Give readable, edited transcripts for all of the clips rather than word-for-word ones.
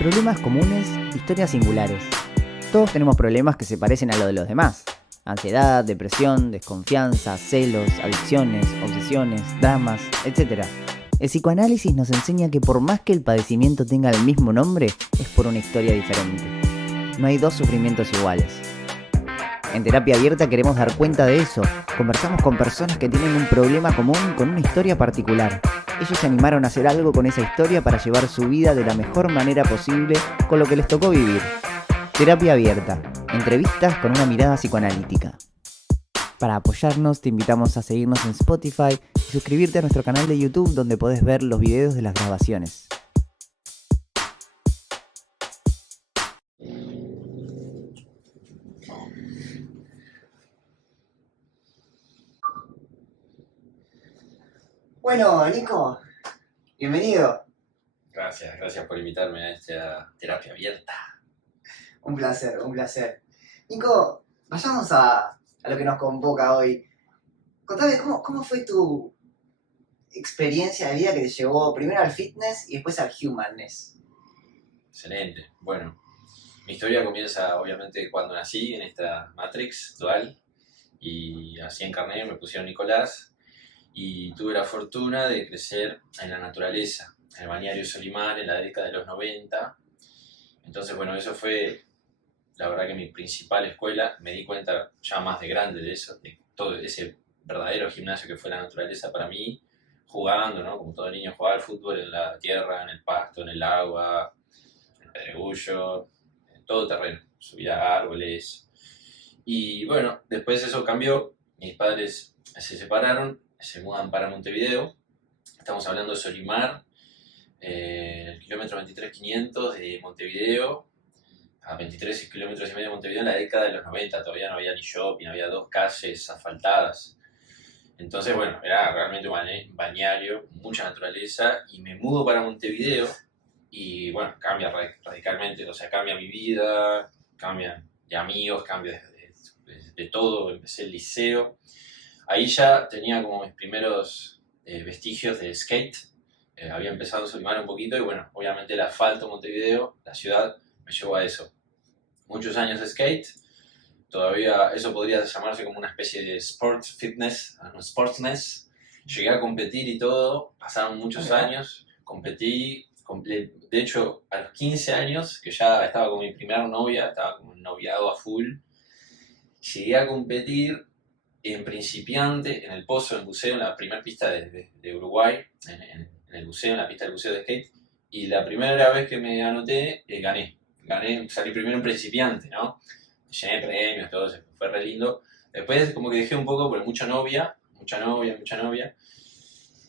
Problemas comunes, historias singulares. Todos tenemos problemas que se parecen a lo de los demás. Ansiedad, depresión, desconfianza, celos, adicciones, obsesiones, dramas, etc. El psicoanálisis nos enseña que por más que el padecimiento tenga el mismo nombre, es por una historia diferente. No hay dos sufrimientos iguales. En Terapia Abierta queremos dar cuenta de eso. Conversamos con personas que tienen un problema común con una historia particular. Ellos se animaron a hacer algo con esa historia para llevar su vida de la mejor manera posible con lo que les tocó vivir. Terapia Abierta. Entrevistas con una mirada psicoanalítica. Para apoyarnos te invitamos a seguirnos en Spotify y suscribirte a nuestro canal de YouTube donde podés ver los videos de las grabaciones. Bueno, Nico, bienvenido. Gracias por invitarme a esta terapia abierta. Un placer, un placer. Nico, vayamos a lo que nos convoca hoy. Contame, ¿cómo fue tu experiencia de vida que te llevó primero al fitness y después al humanness? Excelente. Bueno, mi historia comienza obviamente cuando nací en esta Matrix dual y así encarné, me pusieron Nicolás y tuve la fortuna de crecer en la naturaleza, en el balneario Solimar en la década de los 90. Entonces, bueno, eso fue la verdad que mi principal escuela. Me di cuenta ya más de grande de eso, de todo ese verdadero gimnasio que fue la naturaleza para mí, jugando, ¿no? Como todo niño jugaba al fútbol en la tierra, en el pasto, en el agua, en el pedregullo, en todo terreno, subía a árboles. Y bueno, después eso cambió, mis padres se separaron, se mudan para Montevideo, estamos hablando de Solimar, el kilómetro 23.500 de Montevideo, a 23 kilómetros y medio de Montevideo en la década de los 90, todavía no había ni shopping, había 2 calles asfaltadas. Entonces, bueno, era realmente un balneario, mucha naturaleza, y me mudo para Montevideo y, bueno, cambia radicalmente, o sea, cambia mi vida, cambia de amigos, cambia de todo, empecé el liceo. Ahí ya tenía como mis primeros vestigios de skate, había empezado a sublimar un poquito y, bueno, obviamente el asfalto de Montevideo, la ciudad, me llevó a eso. Muchos años de skate, todavía eso podría llamarse como una especie de sport fitness, sportsness. Llegué a competir y todo, pasaron muchos años, competí, de hecho a los 15 años, que ya estaba con mi primera novia, estaba como noviado a full, llegué a competir en principiante, en el Pozo, en buceo, en la primera pista de Uruguay, en el buceo, en la pista del buceo de skate, y la primera vez que me anoté, gané, salí primero en principiante, ¿no? Llené premios, todo eso, fue re lindo. Después como que dejé un poco por mucha novia,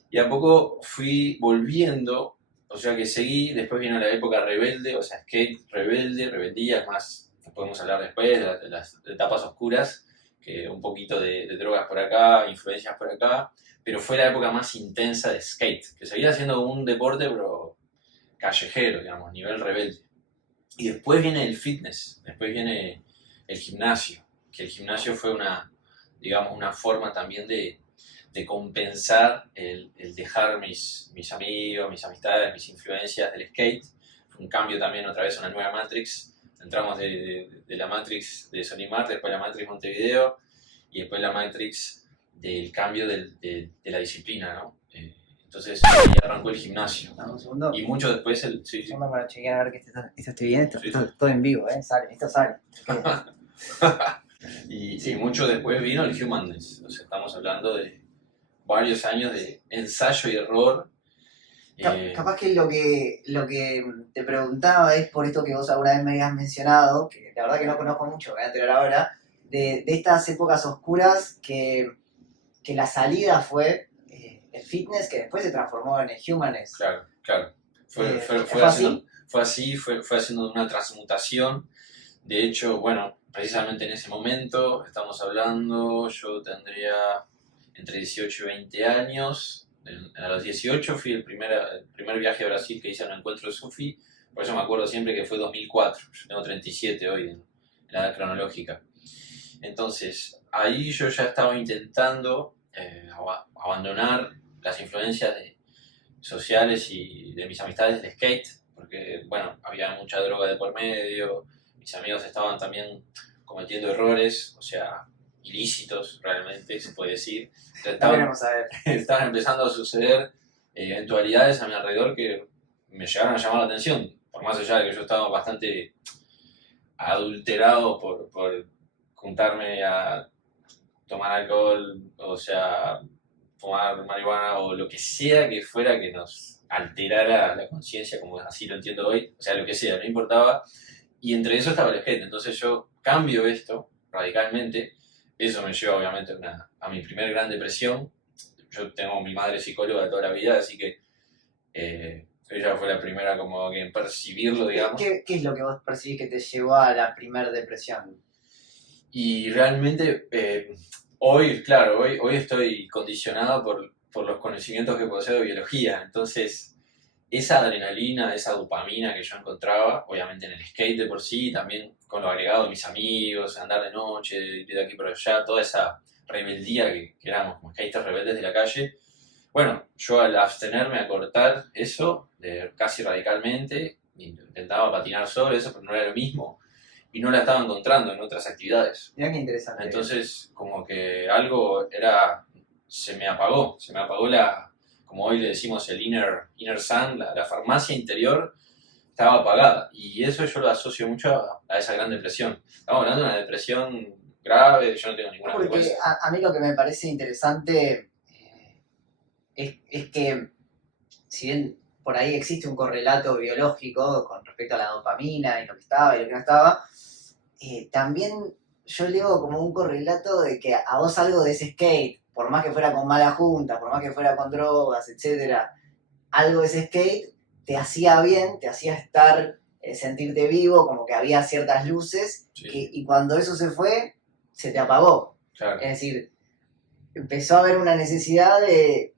y a poco fui volviendo, o sea que seguí, después vino la época rebelde, o sea, skate, rebelde, rebeldía, es más, podemos hablar después de las etapas oscuras, que un poquito de drogas por acá, influencias por acá, pero fue la época más intensa de skate, que seguía siendo un deporte, pero callejero, digamos, nivel rebelde. Y después viene el fitness, después viene el gimnasio, que el gimnasio fue digamos, una forma también de compensar el dejar mis amigos, mis amistades, mis influencias del skate. Fue un cambio también otra vez, una nueva Matrix. Entramos de la Matrix de Solimar, después la Matrix Montevideo y después la Matrix del cambio de la disciplina, ¿no? Entonces ahí arrancó el gimnasio. Dame un segundo. Y mucho después el... Sí. Un segundo para chequear a ver que esto esté bien. Esto es todo en vivo, sale, esto sale. y mucho después vino el humanness. O sea, estamos hablando de varios años de ensayo y error. Capaz que lo que te preguntaba es por esto que vos alguna vez me habías mencionado, que la verdad que no conozco mucho, voy a enterar ahora, de estas épocas oscuras que la salida fue el fitness, que después se transformó en el humanness. Claro. Fue haciendo una transmutación. De hecho, bueno, precisamente en ese momento, estamos hablando, yo tendría entre 18 y 20 años. A los 18 fui el primer viaje a Brasil que hice en un encuentro de Sufi, por eso me acuerdo siempre que fue 2004, yo tengo 37 hoy en la edad cronológica. Entonces, ahí yo ya estaba intentando abandonar las influencias sociales y de mis amistades del skate, porque, bueno, había mucha droga de por medio, mis amigos estaban también cometiendo errores, o sea, ilícitos realmente, se puede decir. Entonces, No queremos saber. estaban empezando a suceder eventualidades a mi alrededor que me llegaron a llamar la atención, por más allá de que yo estaba bastante adulterado por juntarme a tomar alcohol, o sea, fumar marihuana o lo que sea que fuera que nos alterara la conciencia, como así lo entiendo hoy, o sea, lo que sea, no importaba. Y entre eso estaba el skate, entonces yo cambio esto radicalmente, eso me lleva obviamente a mi primer gran depresión. Yo tengo mi madre psicóloga de toda la vida, así que ella fue la primera como que en percibirlo, digamos. ¿Qué es lo que vos percibís que te llevó a la primer depresión? Y realmente, hoy, claro, hoy estoy condicionado por los conocimientos que poseo de biología. Entonces, esa adrenalina, esa dopamina que yo encontraba, obviamente en el skate de por sí, también con lo agregado de mis amigos, andar de noche, ir de aquí por allá, toda esa rebeldía que éramos como skaters rebeldes de la calle. Bueno, yo al abstenerme a cortar eso casi radicalmente, intentaba patinar sobre eso, pero no era lo mismo. Y no la estaba encontrando en otras actividades. Mirá qué interesante. Entonces, como que algo se me apagó como hoy le decimos, el inner sun, la farmacia interior, estaba apagada. Y eso yo lo asocio mucho a esa gran depresión. Estamos hablando de una depresión grave, yo no tengo ninguna Porque vergüenza. a mí lo que me parece interesante es que, si bien por ahí existe un correlato biológico con respecto a la dopamina y lo que estaba y lo que no estaba, también yo leo como un correlato de que a vos algo de ese skate, por más que fuera con mala junta, por más que fuera con drogas, etcétera, algo de ese skate te hacía bien, te hacía estar, sentirte vivo, como que había ciertas luces, Sí. y cuando eso se fue, se te apagó. Claro. Es decir, empezó a haber una necesidad de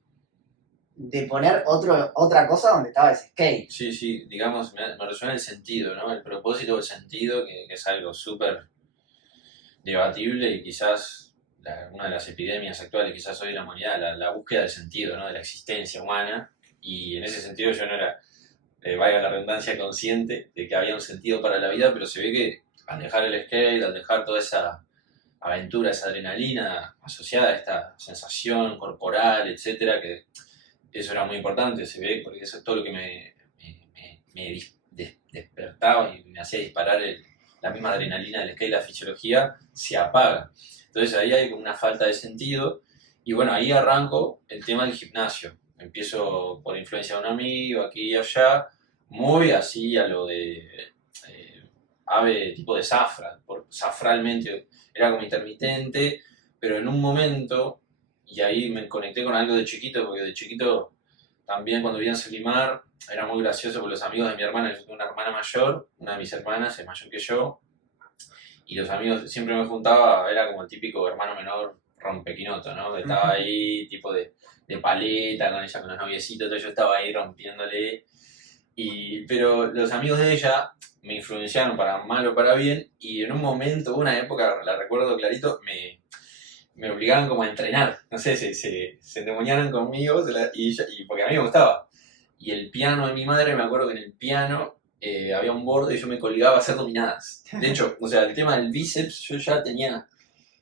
poner otra cosa donde estaba ese skate. Sí, digamos, me resuena el sentido, ¿no? El propósito del sentido, que es algo súper debatible y quizás una de las epidemias actuales, quizás hoy de la humanidad, la búsqueda del sentido, ¿no? De la existencia humana. Y en ese sentido yo no era, valga la redundancia, consciente de que había un sentido para la vida, pero se ve que al dejar el skate, al dejar toda esa aventura, esa adrenalina asociada a esta sensación corporal, etcétera, que eso era muy importante, se ve, porque eso es todo lo que me despertaba y me hacía disparar la misma adrenalina del skate, la fisiología, se apaga. Entonces ahí hay una falta de sentido y bueno, ahí arranco el tema del gimnasio. Empiezo por influencia de un amigo, aquí y allá, muy así a lo de ave tipo de zafra, zafralmente era como intermitente, pero en un momento, y ahí me conecté con algo de chiquito, porque de chiquito también cuando vivía en Solimar era muy gracioso con los amigos de mi hermana. Yo tengo una hermana mayor, una de mis hermanas es mayor que yo, y los amigos siempre me juntaba, era como el típico hermano menor rompequinoto, ¿no? Estaba ahí tipo de paleta con ella, con los noviecitos, entonces yo estaba ahí rompiéndole. Pero los amigos de ella me influenciaron para mal o para bien, y en un momento, una época, la recuerdo clarito, me obligaban como a entrenar, no sé, se endemoniaron conmigo y porque a mí me gustaba. Y el piano de mi madre, me acuerdo que en el piano había un borde y yo me colgaba a hacer dominadas. De hecho, o sea, el tema del bíceps,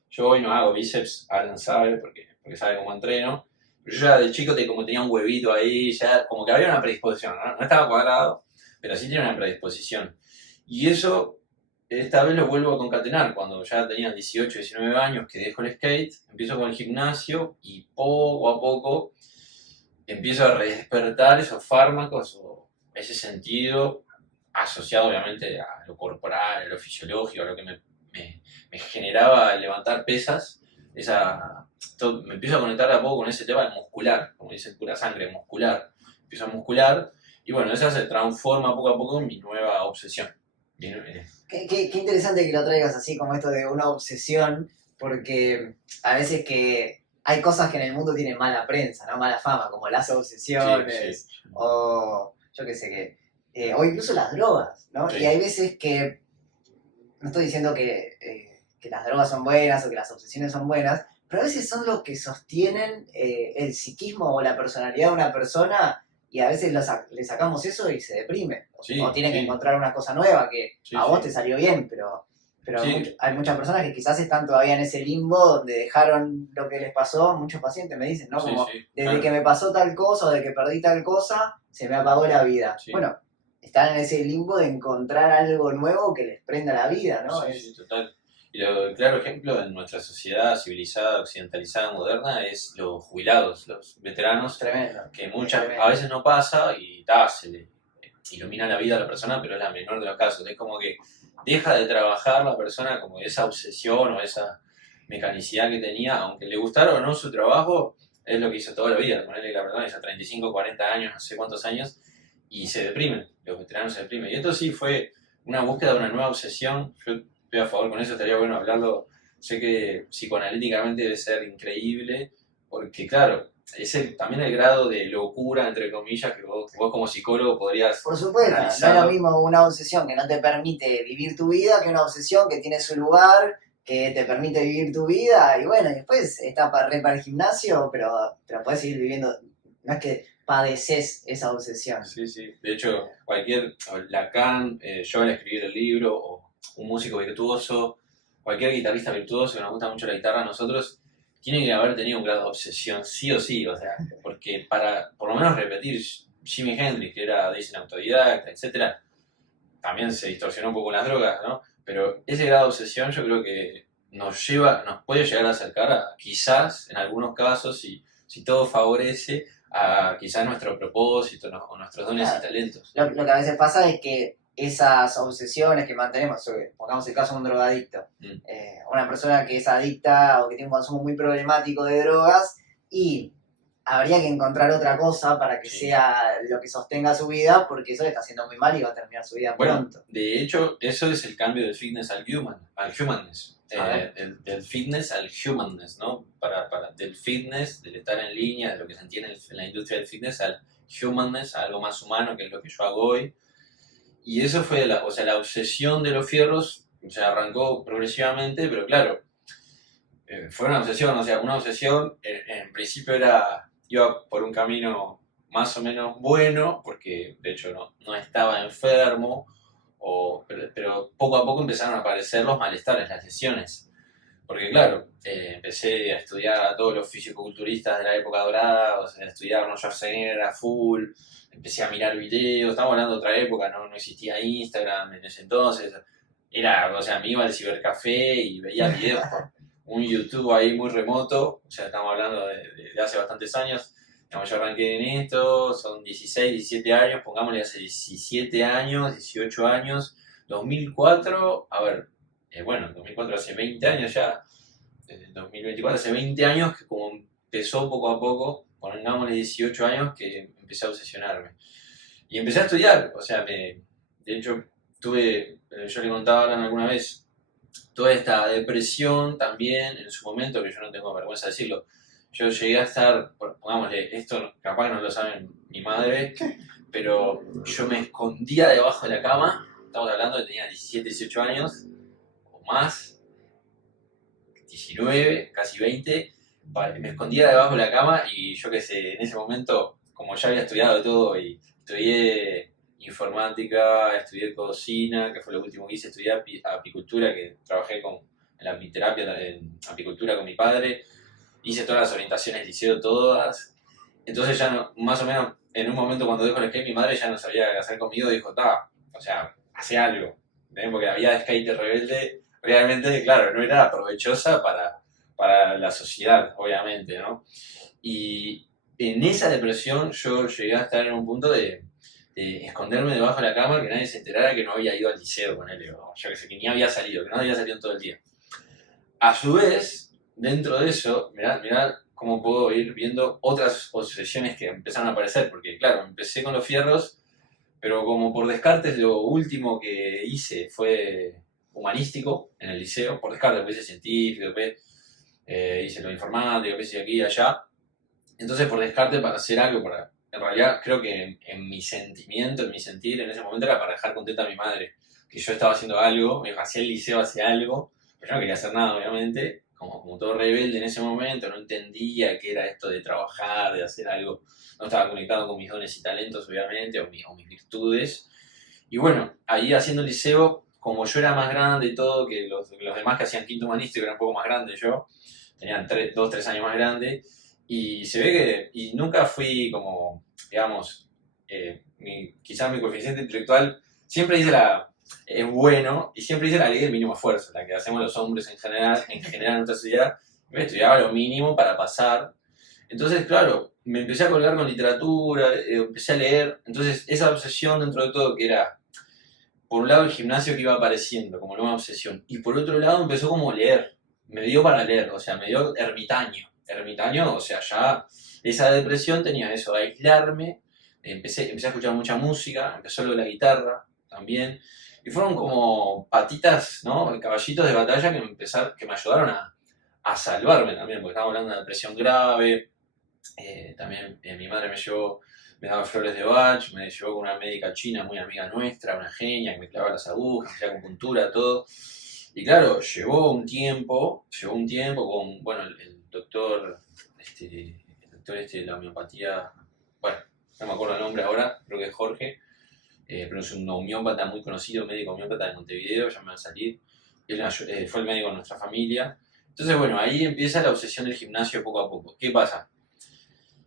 yo hoy no hago bíceps, Alan sabe, porque sabe cómo entreno, pero yo ya de chico como tenía un huevito ahí, ya como que había una predisposición, ¿no? No estaba cuadrado, pero sí tenía una predisposición. Y eso, esta vez lo vuelvo a concatenar, cuando ya tenía 18, 19 años, que dejo el skate, empiezo con el gimnasio y poco a poco empiezo a redespertar esos fármacos o ese sentido asociado obviamente a lo corporal, a lo fisiológico, a lo que me generaba levantar pesas. Me empiezo a conectar a poco con ese tema muscular, como dice pura sangre, muscular. Empiezo a muscular y bueno, esa se transforma poco a poco en mi nueva obsesión. Qué interesante que lo traigas así, como esto de una obsesión, porque a veces que hay cosas que en el mundo tienen mala prensa, ¿no? Mala fama, como las obsesiones, Sí. o yo qué sé qué, o incluso las drogas, ¿no? Sí. Y hay veces que, no estoy diciendo que las drogas son buenas o que las obsesiones son buenas, pero a veces son lo que sostienen el psiquismo o la personalidad de una persona y a veces le sacamos eso y se deprime. Sí, o tienen que sí. encontrar una cosa nueva que Sí, a vos sí. te salió bien, pero Sí. hay muchas personas que quizás están todavía en ese limbo donde dejaron lo que les pasó. Muchos pacientes me dicen, ¿no? Sí, Como, sí, desde claro. que me pasó tal cosa o de que perdí tal cosa, se me apagó la vida. Sí. Bueno, están en ese limbo de encontrar algo nuevo que les prenda la vida, ¿no? Sí, sí, total. Y el claro ejemplo en nuestra sociedad civilizada, occidentalizada, moderna, es los jubilados, los veteranos, Tremendo. que Tremendo. a veces no pasa y se le ilumina la vida a la persona, pero es la menor de los casos. Es como que deja de trabajar la persona como esa obsesión o esa mecanicidad que tenía, aunque le gustara o no su trabajo, es lo que hizo toda la vida. Ponerle que la persona hizo 35, 40 años, no sé cuántos años, y se deprimen, los veteranos se deprimen. Y esto sí fue una búsqueda de una nueva obsesión. Yo estoy a favor con eso, estaría bueno hablarlo. Sé que psicoanalíticamente debe ser increíble, porque claro, es también el grado de locura, entre comillas, que vos como psicólogo podrías Por supuesto, no es lo analizarlo. mismo una obsesión que no te permite vivir tu vida que una obsesión que tiene su lugar, que te permite vivir tu vida y bueno, y después está para el gimnasio, pero puedes seguir viviendo. No es que padeces esa obsesión. Sí, sí. De hecho, Lacan, yo al escribir el libro, o un músico virtuoso, cualquier guitarrista virtuoso que nos gusta mucho la guitarra, nosotros tiene que haber tenido un grado de obsesión, sí o sí, o sea, porque para por lo menos repetir Jimi Hendrix, que era, dicen, autodidacta, etcétera, también se distorsionó un poco las drogas, ¿no? Pero ese grado de obsesión yo creo que nos puede llegar a acercar a, quizás, en algunos casos, si todo favorece, a quizás nuestro propósito o nuestros dones y Claro. talentos. Lo que a veces pasa es que esas obsesiones que mantenemos, pongamos el caso de un drogadicto, una persona que es adicta o que tiene un consumo muy problemático de drogas y habría que encontrar otra cosa para que Sí. sea lo que sostenga su vida, porque eso le está haciendo muy mal y va a terminar su vida Bueno, pronto. de hecho, eso es el cambio del fitness al humanness. A ver. Del fitness al humanness, ¿no? Del fitness, del estar en línea, de lo que se entiende en la industria del fitness, al humanness, a algo más humano, que es lo que yo hago hoy. Y eso fue, la obsesión de los fierros, o sea, arrancó progresivamente, pero claro, fue una obsesión, o sea, una obsesión, en principio iba por un camino más o menos bueno, porque de hecho no estaba enfermo, pero poco a poco empezaron a aparecer los malestares, las lesiones. Porque claro, empecé a estudiar a todos los fisicoculturistas de la época dorada, o sea, a estudiar Arnold Schwarzenegger a full, empecé a mirar videos, estamos hablando de otra época, no existía Instagram en ese entonces, o sea, me iba al cibercafé y veía videos por un YouTube ahí muy remoto, o sea, estamos hablando de hace bastantes años. Digamos, yo arranqué en esto, son 16, 17 años, pongámosle hace 17 años, 18 años, 2004, a ver, bueno, 2004 hace 20 años ya, 2024 hace 20 años que como empezó poco a poco, pongámosle 18 años que empecé a obsesionarme. Y empecé a estudiar, o sea, de hecho tuve, yo le contaba a Alan alguna vez, toda esta depresión también en su momento, que yo no tengo vergüenza de decirlo, yo llegué a estar, pongámosle, esto capaz que no lo saben mi madre, pero yo me escondía debajo de la cama, estamos hablando de que tenía 17, 18 años, o más, 19, casi 20, me escondía debajo de la cama y yo qué sé, en ese momento, como ya había estudiado todo y estudié informática, estudié cocina, que fue lo último que hice, estudié apicultura, que trabajé en la apiterapia, en apicultura con mi padre, hice todas las orientaciones, liceo todas, entonces ya más o menos en un momento cuando dejo el skate, mi madre ya no sabía qué hacer conmigo, dijo, o sea, hace algo, porque la vida de skate rebelde realmente, claro, no era provechosa para la sociedad, obviamente, ¿no? Y en esa depresión yo llegué a estar en un punto de esconderme debajo de la cama, que nadie se enterara que no había ido al liceo con él, o yo que sé, que ni había salido, que no había salido en todo el día. A su vez, dentro de eso, mirá cómo puedo ir viendo otras obsesiones que empezaron a aparecer, porque claro, empecé con los fierros, pero como por descartes lo último que hice fue humanístico en el liceo, por descarte, después hice científico, después hice lo informático, después hice aquí y allá. Entonces, por descarte, para hacer algo, en realidad creo que en mi sentimiento, en mi sentir, en ese momento era para dejar contenta a mi madre, que yo estaba haciendo algo, me hacía el liceo, hacía algo, pero yo no quería hacer nada, obviamente, como todo rebelde en ese momento, no entendía qué era esto de trabajar, de hacer algo, no estaba conectado con mis dones y talentos, obviamente, o mis virtudes. Y bueno, ahí haciendo el liceo, como yo era más grande y todo, que los demás que hacían quinto humanístico eran un poco más grandes yo, tenían 2, 3 años más grande, y se ve que y nunca fui como, digamos, quizás mi coeficiente intelectual, siempre hice es bueno, y siempre hice la ley del mínimo esfuerzo, la que hacemos los hombres en general en nuestra sociedad. Me estudiaba lo mínimo para pasar. Entonces, claro, me empecé a colgar con literatura, empecé a leer. Entonces, esa obsesión dentro de todo, que era, por un lado, el gimnasio que iba apareciendo como nueva obsesión, y por otro lado, empezó como leer. Me dio para leer, o sea, me dio ermitaño. Ermitaño, o sea, ya esa depresión tenía eso, aislarme. Empecé a escuchar mucha música, empezó lo de la guitarra también. Y fueron como patitas, ¿no? Caballitos de batalla que me ayudaron a salvarme también, porque estábamos hablando de una depresión grave. También mi madre me daba flores de Bach, me llevó con una médica china muy amiga nuestra, una genia, que me clavaba las agujas, hacía acupuntura, todo. Y claro, llevó un tiempo con, bueno, el doctor de la homeopatía, bueno, no me acuerdo el nombre ahora, creo que es Jorge, pero es un homeópata muy conocido, médico homeópata de Montevideo, ya me va a salir. Él fue el médico de nuestra familia. Entonces, bueno, ahí empieza la obsesión del gimnasio poco a poco. ¿Qué pasa?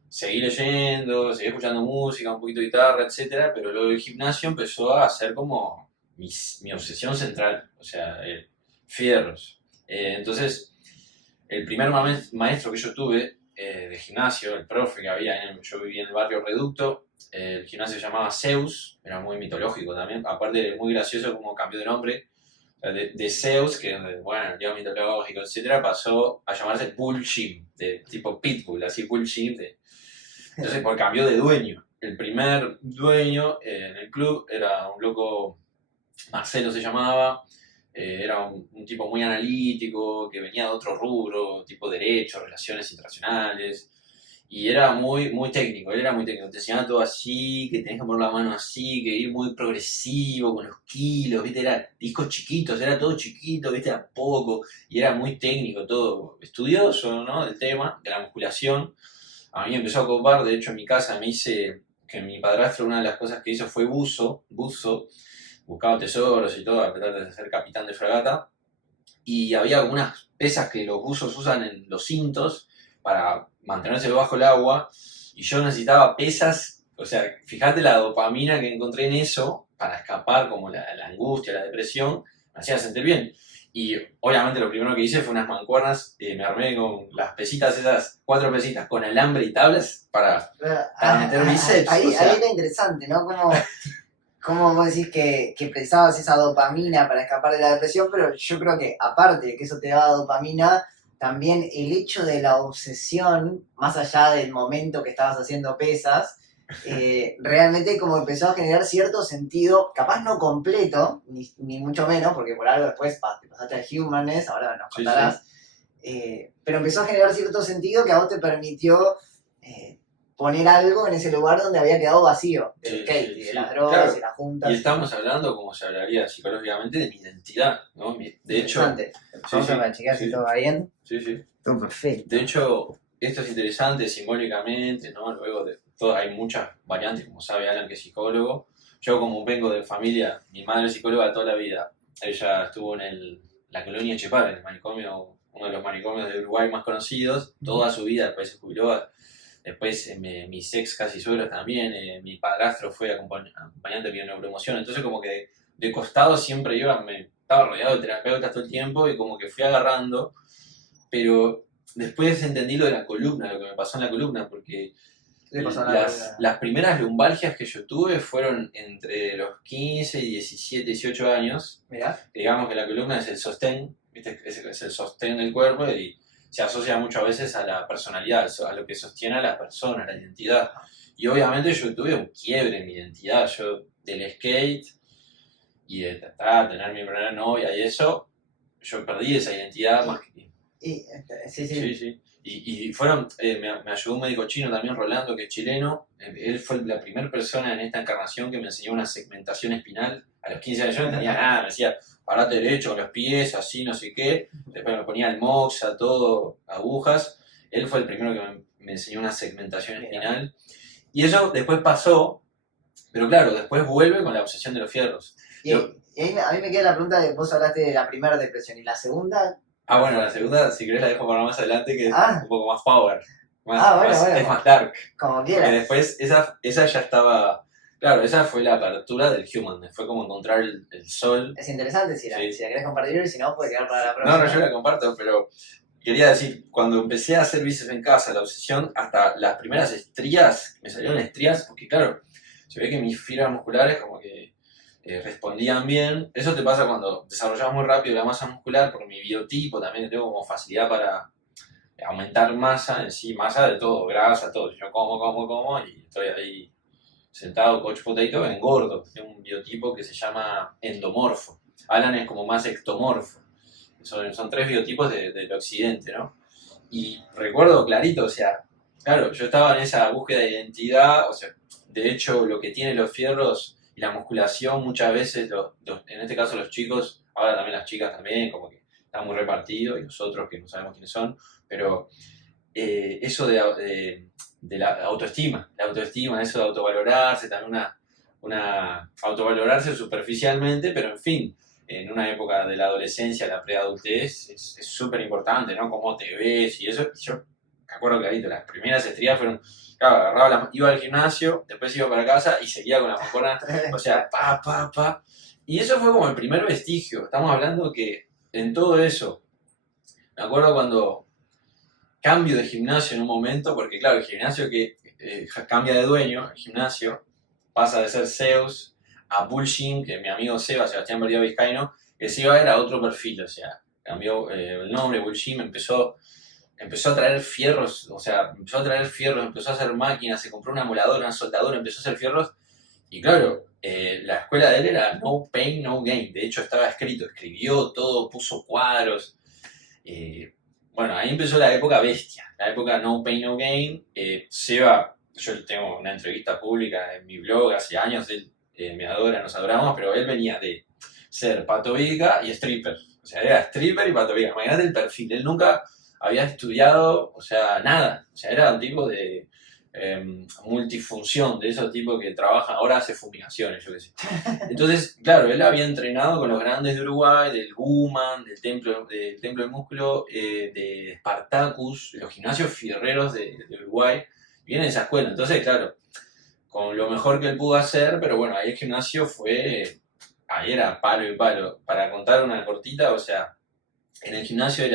Seguí leyendo, seguí escuchando música, un poquito de guitarra, etcétera, pero lo del gimnasio empezó a ser como mi obsesión central, o sea, fierros. Entonces, el primer maestro que yo tuve de gimnasio, el profe que había, yo vivía en el barrio Reducto, el gimnasio se llamaba Zeus, era muy mitológico también, aparte muy gracioso como cambió de nombre, de Zeus, que bueno, el dios mitológico, etcétera, pasó a llamarse Bull Gym, de tipo Pitbull, así Bull Gym, entonces por cambio de dueño. El primer dueño en el club era un loco, Marcelo se llamaba, era un tipo muy analítico, que venía de otro rubro, tipo derecho, relaciones internacionales, y era muy, muy técnico, él era muy técnico, te enseñaba todo así, que tenías que poner la mano así, que ir muy progresivo con los kilos, ¿viste? Era discos chiquitos, era todo chiquito, ¿viste? A poco, y era muy técnico, todo estudioso, ¿no? Del tema, de la musculación. A mí me empezó a copar, de hecho en mi casa me hice, que mi padrastro una de las cosas que hizo fue buzo, buscaba tesoros y todo, a pesar de ser capitán de fragata, y había algunas pesas que los buzos usan en los cintos para mantenerse bajo el agua, y yo necesitaba pesas, o sea, fíjate la dopamina que encontré en eso, para escapar como la angustia, la depresión, me hacía sentir bien. Y obviamente lo primero que hice fue unas mancuernas, me armé con las pesitas esas, 4 pesitas, con alambre y tablas para meter bíceps. Ahí, o sea, ahí era interesante, ¿no? Como vos decís que precisabas esa dopamina para escapar de la depresión, pero yo creo que aparte de que eso te daba dopamina, también el hecho de la obsesión, más allá del momento que estabas haciendo pesas, realmente como empezó a generar cierto sentido, capaz no completo, ni mucho menos, porque por algo después te pasaste al Humanness, ahora nos contarás, pero empezó a generar cierto sentido que a vos te permitió poner algo en ese lugar donde había quedado vacío, del skate, y de las drogas, claro. y las juntas. Y estamos hablando, como se hablaría psicológicamente, de mi identidad, ¿no? De hecho... Vamos a chequear si todo va bien. Sí. Todo perfecto. De hecho, esto es interesante simbólicamente, ¿no? Luego de todo, hay muchas variantes, como sabe Alan, que es psicólogo. Yo, como vengo de familia, mi madre es psicóloga toda la vida. Ella estuvo en la colonia Chepar, en el manicomio, uno de los manicomios de Uruguay más conocidos, toda su vida, después se jubiló. Después mis ex casi suegros también, mi padrastro fue acompañante de neuroemoción, entonces como que de costado siempre estaba rodeado de terapeutas todo el tiempo y como que fui agarrando, pero después entendí lo de la columna, lo que me pasó en la columna, porque las primeras lumbalgias que yo tuve fueron entre los 15 y 17, 18 años. Mirá. Digamos que la columna es el sostén, ¿viste? Es el sostén del cuerpo y se asocia muchas veces a la personalidad, a lo que sostiene a la persona, a la identidad. Y obviamente yo tuve un quiebre en mi identidad, yo del skate y de tratar de tener mi primera novia y eso, yo perdí esa identidad más que... Sí. Y fueron, me ayudó un médico chino también, Rolando, que es chileno. Él fue la primera persona en esta encarnación que me enseñó una segmentación espinal. A los 15 años yo no tenía nada, me decía, parate derecho con los pies, así, no sé qué. Después me ponía el moxa, todo, agujas. Él fue el primero que me enseñó una segmentación espinal. Y eso después pasó, pero claro, después vuelve con la obsesión de los fierros. Y ahí a mí me queda la pregunta de vos hablaste de la primera depresión y la segunda. Bueno, la segunda, si querés, la dejo para más adelante, que es un poco más power. Bueno. Es más dark. Como Porque quieras. después, esa ya estaba. Claro, esa fue la apertura del Human. Fue como encontrar el sol. Es interesante si la querés compartir y si no, puede quedar para la No, próxima. yo la comparto, pero quería decir, cuando empecé a hacer bíceps en casa, la obsesión, hasta las primeras estrías, me salieron estrías, porque claro, se ve que mis fibras musculares como que respondían bien. Eso te pasa cuando desarrollas muy rápido la masa muscular, por mi biotipo también tengo como facilidad para aumentar masa en sí, masa de todo, grasa, todo. Yo como y estoy ahí sentado, coach potato, engordo. Tengo un biotipo que se llama endomorfo. Alan es como más ectomorfo. Son 3 biotipos del occidente, ¿no? Y recuerdo clarito, o sea, claro, yo estaba en esa búsqueda de identidad, o sea, de hecho lo que tienen los fierros y la musculación muchas veces, en este caso los chicos, ahora también las chicas también, como que están muy repartidos, y nosotros que no sabemos quiénes son, pero eso de la autoestima, eso de autovalorarse, también una autovalorarse superficialmente, pero en fin, en una época de la adolescencia, la preadultez, es súper importante, ¿no? Cómo te ves y eso. Y yo me acuerdo clarito, las primeras estrías fueron, claro, iba al gimnasio, después iba para casa y seguía con la mancuerna, o sea, pa. Y eso fue como el primer vestigio. Estamos hablando que en todo eso, me acuerdo cuando cambio de gimnasio en un momento, porque claro, el gimnasio que cambia de dueño, el gimnasio pasa de ser Zeus a Bullshing, que mi amigo Sebastián Berrío Vizcaíno, que Seba era otro perfil, o sea, cambió el nombre, Bullshing, empezó a traer fierros, empezó a hacer máquinas, se compró una moladora, una soldadora, empezó a hacer fierros, y claro, la escuela de él era no pain, no gain, de hecho estaba escribió todo, puso cuadros, bueno, ahí empezó la época bestia, la época no pain, no gain. Seba, yo tengo una entrevista pública en mi blog hace años, él me adora, nos adoramos, pero él venía de ser patovica y stripper. O sea, era stripper y patovica. Imagínate el perfil, él nunca había estudiado, o sea, nada. O sea, era un tipo de multifunción, de esos tipos que trabajan, ahora hace fumigaciones, yo qué sé. Entonces, claro, él había entrenado con los grandes de Uruguay, del Guman, del Templo del Músculo, de Spartacus, los gimnasios fierreros de Uruguay, viene de esa escuela. Entonces, claro, con lo mejor que él pudo hacer, pero bueno, ahí el gimnasio ahí era palo y palo. Para contar una cortita, o sea, en el gimnasio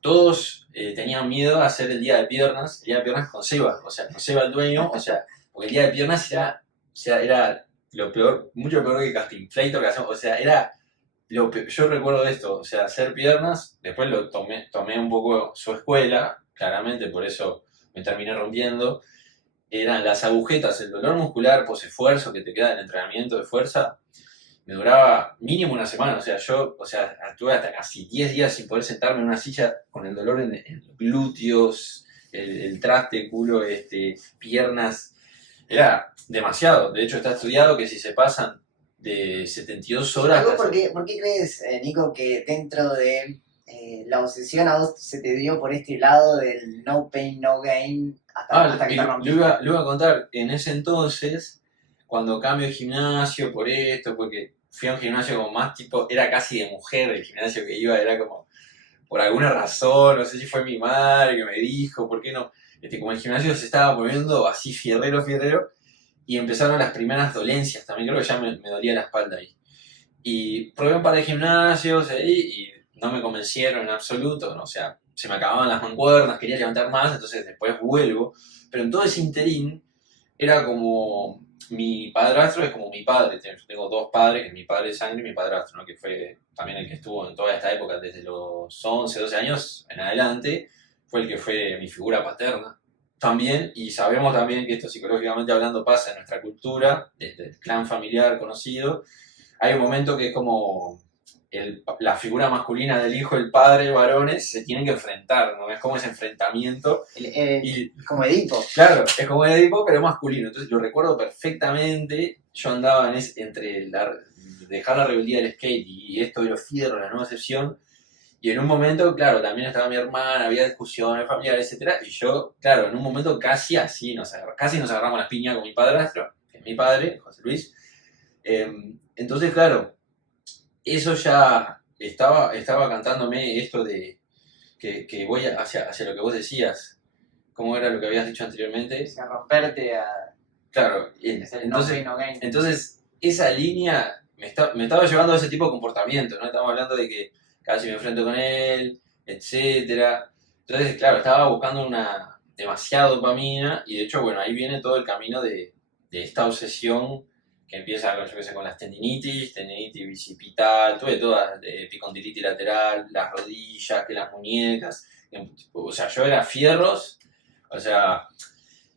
todos tenían miedo a hacer el día de piernas con Seba, o sea, con Seba el dueño, o sea, porque el día de piernas era lo peor, mucho peor que Castinflator que hacemos, o sea, era lo peor. Yo recuerdo esto, o sea, hacer piernas, después lo tomé un poco su escuela, claramente por eso me terminé rompiendo, eran las agujetas, el dolor muscular post-esfuerzo que te queda en el entrenamiento de fuerza, me duraba mínimo una semana, o sea, estuve hasta casi 10 días sin poder sentarme en una silla con el dolor en los glúteos, el traste, culo, piernas, era demasiado. De hecho, está estudiado que si se pasan de 72 horas... ¿Por qué crees, Nico, que dentro de la obsesión a vos se te dio por este lado del no pain, no gain hasta que te rompiste? Lo iba a contar, en ese entonces, cuando cambio de gimnasio por esto, porque fui a un gimnasio como más tipo, era casi de mujer el gimnasio que iba, era como, por alguna razón, no sé si fue mi madre que me dijo, ¿por qué no? Como el gimnasio se estaba volviendo así fierrero, y empezaron las primeras dolencias, también creo que ya me dolía la espalda ahí. Y probé un par de gimnasios ahí y no me convencieron en absoluto, ¿no? O sea, se me acababan las mancuernas, quería levantar más, entonces después vuelvo. Pero en todo ese interín era como, mi padrastro es como mi padre, yo tengo 2 padres, que es mi padre de sangre y mi padrastro, ¿no? Que fue también el que estuvo en toda esta época, desde los 11, 12 años en adelante, fue el que fue mi figura paterna. También, y sabemos también que esto psicológicamente hablando pasa en nuestra cultura, desde el clan familiar conocido, hay un momento que es como la figura masculina del hijo, el padre, varones, se tienen que enfrentar, ¿no? Es como ese enfrentamiento. Como Edipo. Claro, es como Edipo, pero masculino. Entonces lo recuerdo perfectamente. Yo andaba entre dejar la rebeldía del skate y esto de los fierros, la nueva excepción. Y en un momento, claro, también estaba mi hermana, había discusiones familiares, etcétera. Y yo, claro, en un momento casi así, casi nos agarramos las piñas con mi padrastro, que es mi padre, José Luis. Entonces, claro, eso ya estaba cantándome esto de que voy hacia lo que vos decías. ¿Cómo era lo que habías dicho anteriormente? A romperte a... Claro, Es el no pain, no gain. entonces esa línea me estaba llevando a ese tipo de comportamiento, ¿no? Estamos hablando de que casi me enfrento con él, etcétera. Entonces, claro, estaba buscando una demasiada dopamina y de hecho, bueno, ahí viene todo el camino de esta obsesión que empieza, yo qué sé, con las tendinitis bicipital, tuve todas, epicondilitis lateral, las rodillas, que las muñecas, o sea, yo era fierros, o sea,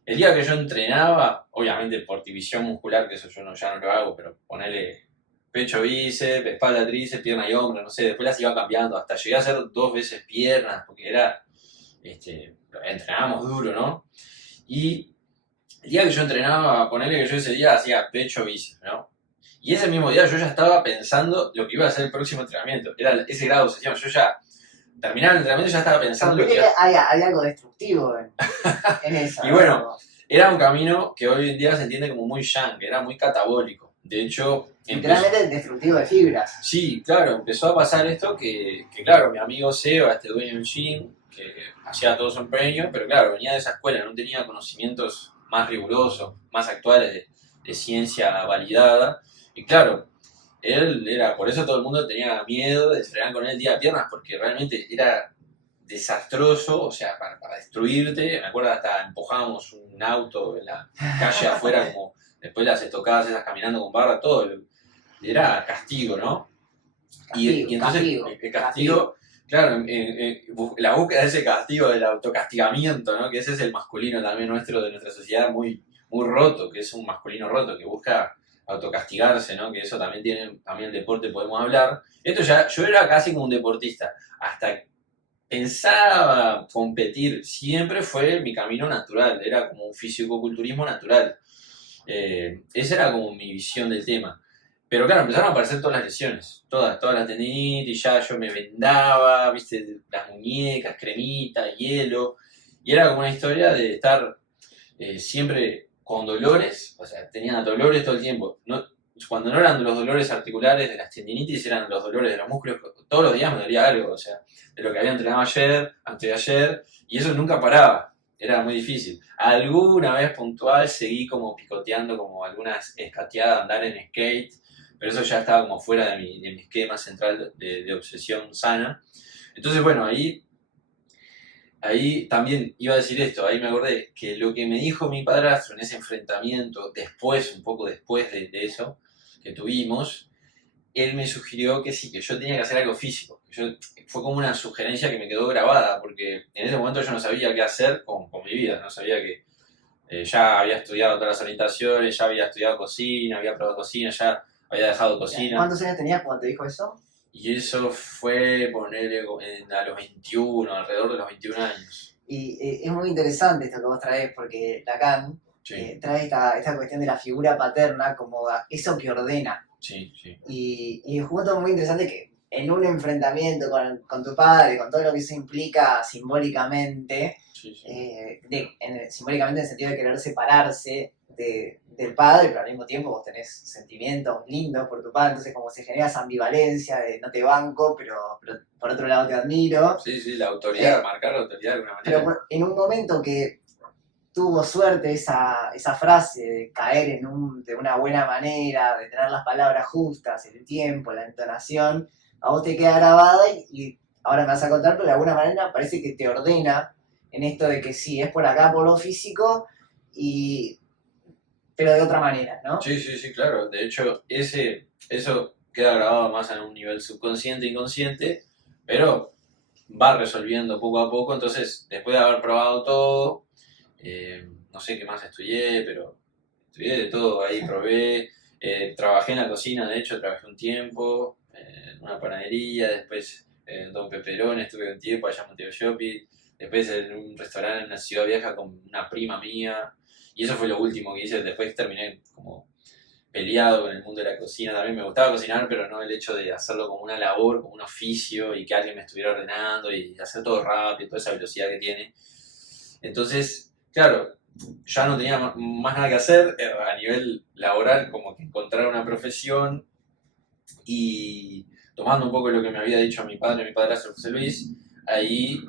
el día que yo entrenaba, obviamente por división muscular, que eso yo ya no lo hago, pero ponele pecho, bíceps, espalda, tríceps, pierna y hombro, no sé, después las iba cambiando, hasta llegué a hacer 2 veces piernas, porque entrenábamos duro, ¿no? Y el día que yo entrenaba, ponele que yo ese día hacía pecho, bíceps, ¿no? Y ese mismo día yo ya estaba pensando lo que iba a ser el próximo entrenamiento, era ese grado de obsesión, yo ya terminaba el entrenamiento y ya estaba pensando lo que iba a... Hay algo destructivo en eso. Y bueno, era un camino que hoy en día se entiende como muy yang, era muy catabólico. De hecho, literalmente destructivo de fibras. Sí, claro, empezó a pasar esto que claro, mi amigo Seba, este dueño del gym, que hacía todo su empeño, pero claro, venía de esa escuela, no tenía conocimientos más rigurosos, más actuales de ciencia validada. Y claro, él era, por eso todo el mundo tenía miedo de entrenar con él el día de piernas, porque realmente era desastroso, o sea, para destruirte. Me acuerdo hasta empujábamos un auto en la calle afuera, como después las estocadas esas caminando con barra, todo. Era castigo, ¿no? Y entonces el castigo, claro, la búsqueda de ese castigo, del autocastigamiento, ¿no? Que ese es el masculino también nuestro, de nuestra sociedad, muy, muy roto, que es un masculino roto, que busca autocastigarse, ¿no? Que eso también el deporte podemos hablar. Esto ya, yo era casi como un deportista, hasta pensaba competir, siempre fue mi camino natural, era como un fisicoculturismo natural. Esa era como mi visión del tema. Pero claro, empezaron a aparecer todas las lesiones, todas las tendinitis, ya yo me vendaba, viste, las muñecas, cremita, hielo, y era como una historia de estar siempre con dolores, o sea, tenía dolores todo el tiempo. No, cuando no eran los dolores articulares de las tendinitis, eran los dolores de los músculos, todos los días me dolía algo, o sea, de lo que había entrenado ayer, antes de ayer, y eso nunca paraba. Era muy difícil. Alguna vez puntual seguí como picoteando como algunas escateadas, andar en skate, pero eso ya estaba como fuera de mi esquema central de obsesión sana. Entonces, bueno, ahí también iba a decir esto, ahí me acordé que lo que me dijo mi padrastro en ese enfrentamiento, un poco después de eso que tuvimos, él me sugirió que sí, que yo tenía que hacer algo físico. Fue como una sugerencia que me quedó grabada, porque en ese momento yo no sabía qué hacer con mi vida, no sabía que ya había estudiado todas las orientaciones, ya había estudiado cocina, había probado cocina, ya había dejado cocina. ¿Cuántos años tenías cuando te dijo eso? Y eso fue ponerle a los 21, alrededor de los 21 años. Y es muy interesante esto que vos traes, porque Lacan trae esta cuestión de la figura paterna como eso que ordena. Sí, sí. Y es un punto muy interesante que en un enfrentamiento con tu padre, con todo lo que eso implica simbólicamente, sí. Simbólicamente en el sentido de querer separarse del padre, pero al mismo tiempo vos tenés sentimientos lindos por tu padre, entonces como se genera esa ambivalencia de no te banco, pero por otro lado te admiro. Sí, la autoridad, marcar la autoridad de alguna manera. Pero en un momento que tuvo suerte esa frase de caer de una buena manera, de tener las palabras justas, el tiempo, la entonación, a vos te queda grabada y ahora me vas a contar, pero de alguna manera parece que te ordena en esto de que sí, es por acá, por lo físico, pero de otra manera, ¿no? Sí, claro. De hecho, eso queda grabado más en un nivel subconsciente, inconsciente, pero va resolviendo poco a poco. Entonces, después de haber probado todo, no sé qué más estudié, pero estudié de todo, ahí probé. Trabajé en la cocina, de hecho, trabajé un tiempo, en una panadería, después en Don Peperón, estuve un tiempo allá en Montevideo Shopping, después en un restaurante en una ciudad vieja con una prima mía, y eso fue lo último que hice. Después terminé como peleado con el mundo de la cocina. También me gustaba cocinar, pero no el hecho de hacerlo como una labor, como un oficio y que alguien me estuviera ordenando y hacer todo rápido, toda esa velocidad que tiene. Entonces, claro, ya no tenía más nada que hacer a nivel laboral, como que encontrar una profesión y tomando un poco lo que me había dicho mi padrastro José Luis, ahí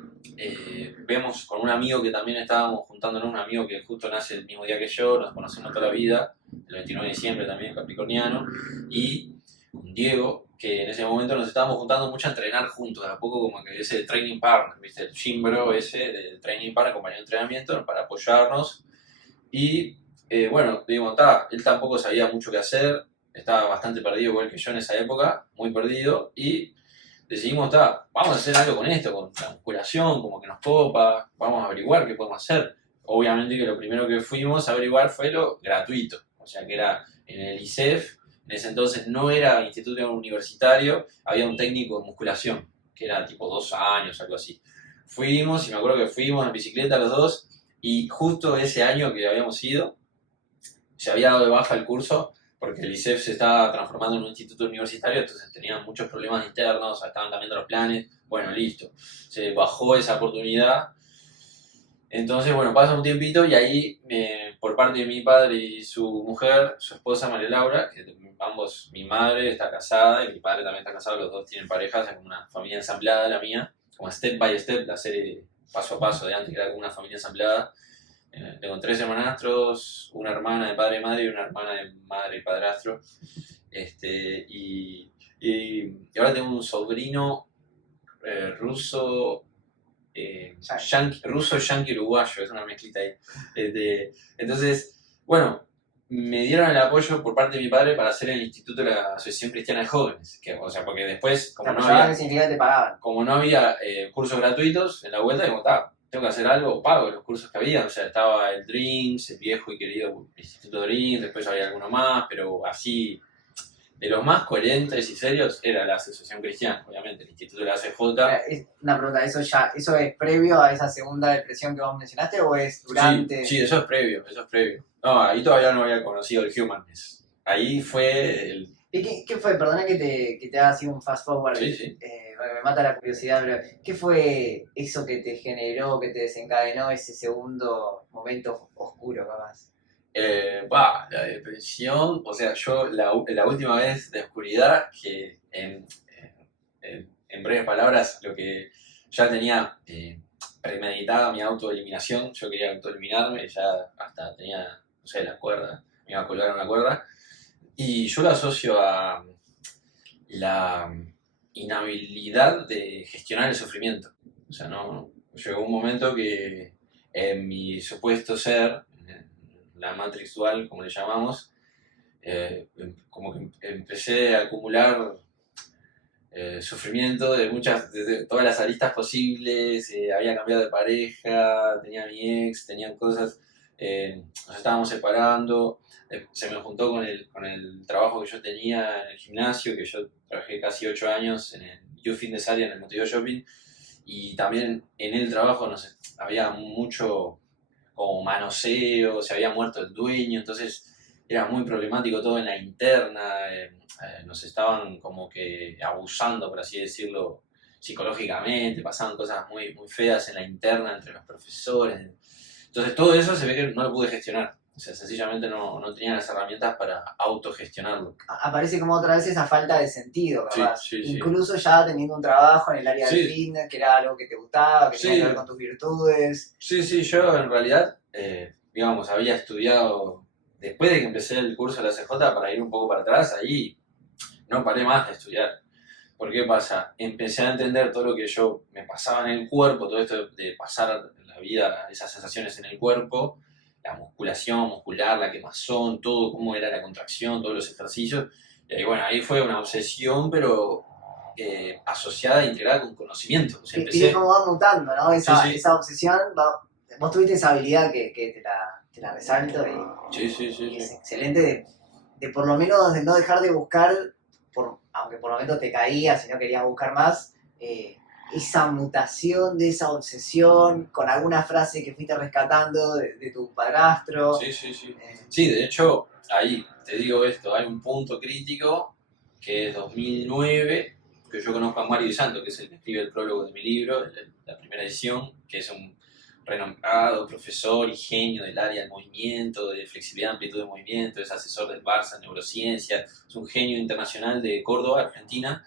vemos con un amigo que también estábamos juntándonos, un amigo que justo nace el mismo día que yo, nos conocemos toda la vida, el 29 de diciembre también, capricorniano, y con Diego, que en ese momento nos estábamos juntando mucho a entrenar juntos, de a poco como que ese training partner, ¿viste? El gym bro ese, del training partner, compañero de entrenamiento, para apoyarnos. Y bueno, digo, él tampoco sabía mucho qué hacer, estaba bastante perdido igual que yo en esa época, muy perdido, y decidimos, vamos a hacer algo con esto, con la musculación, como que nos copa, vamos a averiguar qué podemos hacer. Obviamente que lo primero que fuimos a averiguar fue lo gratuito, o sea que era en el ISEF, en ese entonces no era instituto universitario, había un técnico de musculación, que era tipo 2 años, algo así. Fuimos, y me acuerdo que fuimos en bicicleta los dos, y justo ese año que habíamos ido, se había dado de baja el curso, porque el ISEF se estaba transformando en un instituto universitario, entonces tenían muchos problemas internos, estaban cambiando los planes, bueno, listo, se bajó esa oportunidad. Entonces, bueno, pasa un tiempito y ahí, por parte de mi padre y su mujer, su esposa María Laura, que ambos, mi madre está casada y mi padre también está casado, los dos tienen parejas, es como una familia ensamblada la mía, como Step by Step, la serie paso a paso de antes, que era como una familia ensamblada. Tengo 3 hermanastros, una hermana de padre y madre y una hermana de madre y padrastro. Y ahora tengo un sobrino ruso, ruso yanqui uruguayo, es una mezclita ahí. Entonces, bueno, me dieron el apoyo por parte de mi padre para hacer el Instituto de la Asociación Cristiana de Jóvenes. O sea, porque después, como no había, ¿Qué significa que te pagaban? como no había cursos gratuitos en la vuelta, digo, tengo que hacer algo, pago los cursos que había. O sea, estaba el Dreams, el viejo y querido Instituto Dreams, después había alguno más, pero así, de los más coherentes y serios era la Asociación Cristiana, obviamente, el Instituto de la ACJ. Una pregunta, ¿eso es previo a esa segunda depresión que vos mencionaste o es durante? Sí, eso es previo. No, ahí todavía no había conocido el Humanness. Ahí fue el... ¿Y qué fue? Perdona que te haga así un fast forward. Sí. Porque me mata la curiosidad, pero ¿qué fue eso que te generó, que te desencadenó ese segundo momento oscuro, capaz? La depresión, o sea, yo la última vez de oscuridad, que en breves palabras, lo que ya tenía premeditada mi autoeliminación, yo quería autoeliminarme, ya hasta tenía, no sé, la cuerda, me iba a colgar una cuerda, y yo lo asocio a la inhabilidad de gestionar el sufrimiento. O sea, no, llegó un momento que en mi supuesto ser, la Matrix dual, como le llamamos, como que empecé a acumular sufrimiento de todas las aristas posibles, había cambiado de pareja, tenía mi ex, tenían cosas, nos estábamos separando, se me juntó con el trabajo que yo tenía en el gimnasio, que yo trabajé casi 8 años en el Youth Fitness Area en el Montevideo Shopping, y también en el trabajo, no sé, había mucho como manoseo, se había muerto el dueño, entonces era muy problemático todo en la interna, nos estaban como que abusando, por así decirlo, psicológicamente, pasaban cosas muy, muy feas en la interna entre los profesores. Entonces todo eso se ve que no lo pude gestionar, o sea, sencillamente no tenía las herramientas para autogestionarlo. Aparece como otra vez esa falta de sentido, capaz. Sí. Incluso ya teniendo un trabajo en el área del fitness, que era algo que te gustaba, que tenía que ver con tus virtudes. Sí, yo en realidad, digamos, había estudiado, después de que empecé el curso de la CJ, para ir un poco para atrás, ahí no paré más de estudiar. ¿Por qué pasa? Empecé a entender todo lo que me pasaba en el cuerpo, todo esto de pasar la vida, esas sensaciones en el cuerpo, la musculación muscular, la quemazón, todo, cómo era la contracción, todos los ejercicios. Y bueno, ahí fue una obsesión, pero asociada e integrada con conocimiento. O sea, Y cómo va mutando, ¿no? Esa obsesión, vos tuviste esa habilidad que te la resalto y es excelente de por lo menos de no dejar de buscar, aunque por lo menos te caías y no querías buscar más, esa mutación de esa obsesión con alguna frase que fuiste rescatando de tu padrastro. Sí, de hecho, ahí te digo esto, hay un punto crítico que es 2009, que yo conozco a Mario Di Santo, que es el que escribe el prólogo de mi libro, la primera edición, que es un renombrado profesor y genio del área del movimiento, de flexibilidad, amplitud de movimiento, es asesor del Barça en neurociencia, es un genio internacional de Córdoba, Argentina.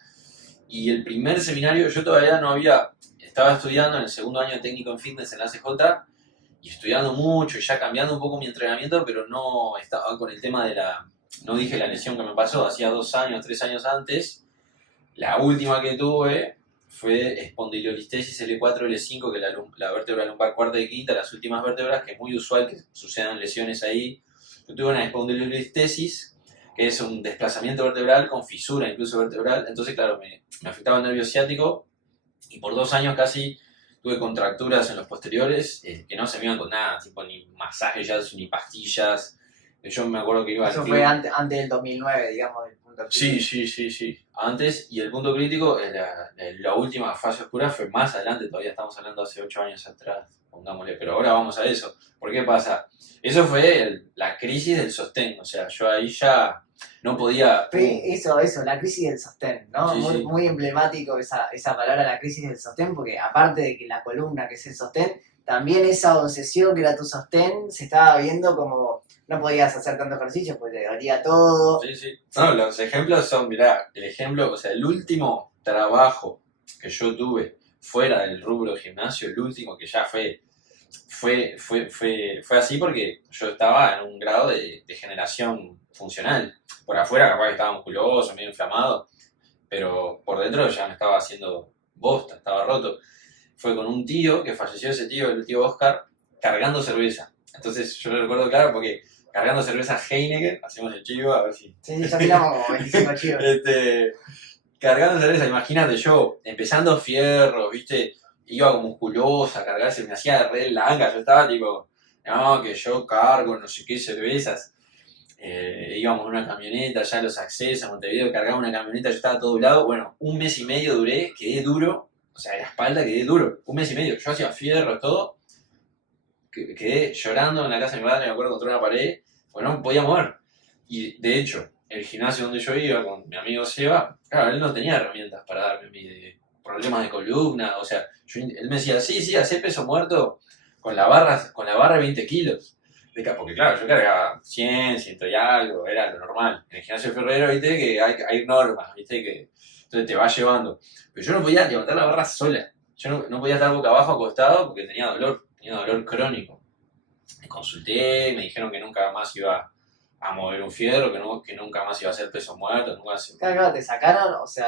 Y el primer seminario, yo todavía estaba estudiando en el segundo año de técnico en fitness en la CJ, y estudiando mucho y ya cambiando un poco mi entrenamiento, pero no estaba con el tema de no dije la lesión que me pasó, hacía 2 años, 3 años antes. La última que tuve fue espondilolistesis L4, L5, que es la vértebra lumbar cuarta y quinta, las últimas vértebras, que es muy usual que sucedan lesiones ahí. Yo tuve una espondilolistesis, que es un desplazamiento vertebral con fisura incluso vertebral, entonces claro, me afectaba el nervio ciático, y por 2 años casi tuve contracturas en los posteriores, que no se me iban con nada, tipo ni masajes, ni pastillas. Yo me acuerdo que iba Eso al fue club. antes del 2009, digamos, del punto Sí, crítico. sí. Antes, y el punto crítico, la última fase oscura fue más adelante, todavía estamos hablando hace 8 años atrás, pongámosle, pero ahora vamos a eso. ¿Por qué pasa? Eso fue la crisis del sostén, o sea, yo ahí ya no podía... Eso, la crisis del sostén, ¿no? Sí, Muy, sí. muy emblemático esa palabra, la crisis del sostén, porque aparte de que la columna, que es el sostén, también esa obsesión que era tu sostén se estaba viendo como no podías hacer tanto ejercicio porque te dolía todo. Sí. No, los ejemplos son, mirá, el ejemplo, o sea, el último trabajo que yo tuve fuera del rubro de gimnasio, el último que ya fue así porque yo estaba en un grado de degeneración funcional. Por afuera capaz que estaba musculoso, medio inflamado, pero por dentro ya me estaba haciendo bosta, estaba roto. Fue con un tío, que falleció ese tío, el tío Oscar, cargando cerveza. Entonces yo lo recuerdo claro porque cargando cerveza Heineken, hacemos el chivo, a ver si... Sí, ya tiramos como 25 chivos. Cargando cerveza, imagínate yo, empezando fierro, viste, iba como musculosa a cargarse, me hacía re langa, yo estaba tipo, no, que yo cargo no sé qué cervezas. Íbamos en una camioneta, ya los accesos a Montevideo, cargaba una camioneta, yo estaba todo doblado. Bueno, 1 mes y medio duré, quedé duro, o sea, la espalda quedé duro, 1 mes y medio, yo hacía fierro, todo, quedé llorando en la casa de mi madre, me acuerdo, contra una pared, porque no me podía mover. Y de hecho, el gimnasio donde yo iba con mi amigo Seba, claro, él no tenía herramientas para darme problemas de columna, o sea, él me decía, sí, hacé peso muerto con la barra 20 kilos. Porque claro, yo cargaba 100 y algo, era lo normal. En el gimnasio Ferrero, viste, que hay normas, viste, que entonces te va llevando. Pero yo no podía levantar la barra sola. Yo no podía estar boca abajo acostado porque tenía dolor crónico. Me consulté, me dijeron que nunca más iba a mover un fierro, que nunca más iba a hacer peso muerto, Claro, te sacaron, o sea,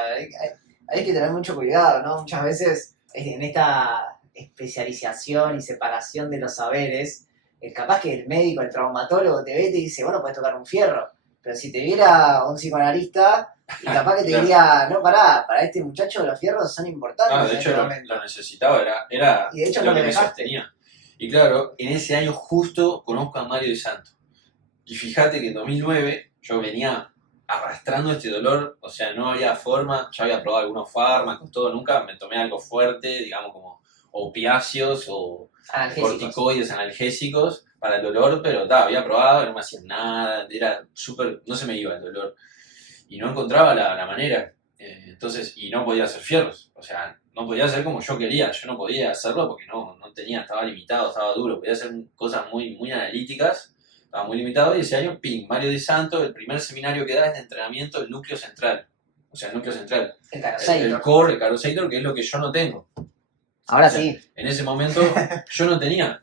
hay que tener mucho cuidado, ¿no? Muchas veces en esta especialización y separación de los saberes, capaz que el médico, el traumatólogo te ve y te dice, bueno, puedes tocar un fierro, pero si te viera un psicoanalista, y capaz que te Claro. diría, no, para este muchacho los fierros son importantes. De hecho lo necesitaba, era y de hecho lo no que lo me dejaste. sostenía. Y claro, en ese año justo conozco a Mario Di Santo. Y fíjate que en 2009 yo venía arrastrando este dolor, o sea, no había forma, ya había probado algunos fármacos, todo, nunca me tomé algo fuerte, digamos como opiáceos o corticoides analgésicos para el dolor, pero había probado, no me hacían nada, no se me iba el dolor y no encontraba la manera. Entonces, y no podía hacer fierros, o sea, no podía hacer como yo quería, yo no podía hacerlo porque no tenía, estaba limitado, estaba duro, podía hacer cosas muy analíticas, estaba muy limitado, y ese año, Mario Di Santo, el primer seminario que da es de entrenamiento del núcleo central, o sea, el núcleo central, el core, el carosator, que es lo que yo no tengo. Ahora sí. En ese momento yo no tenía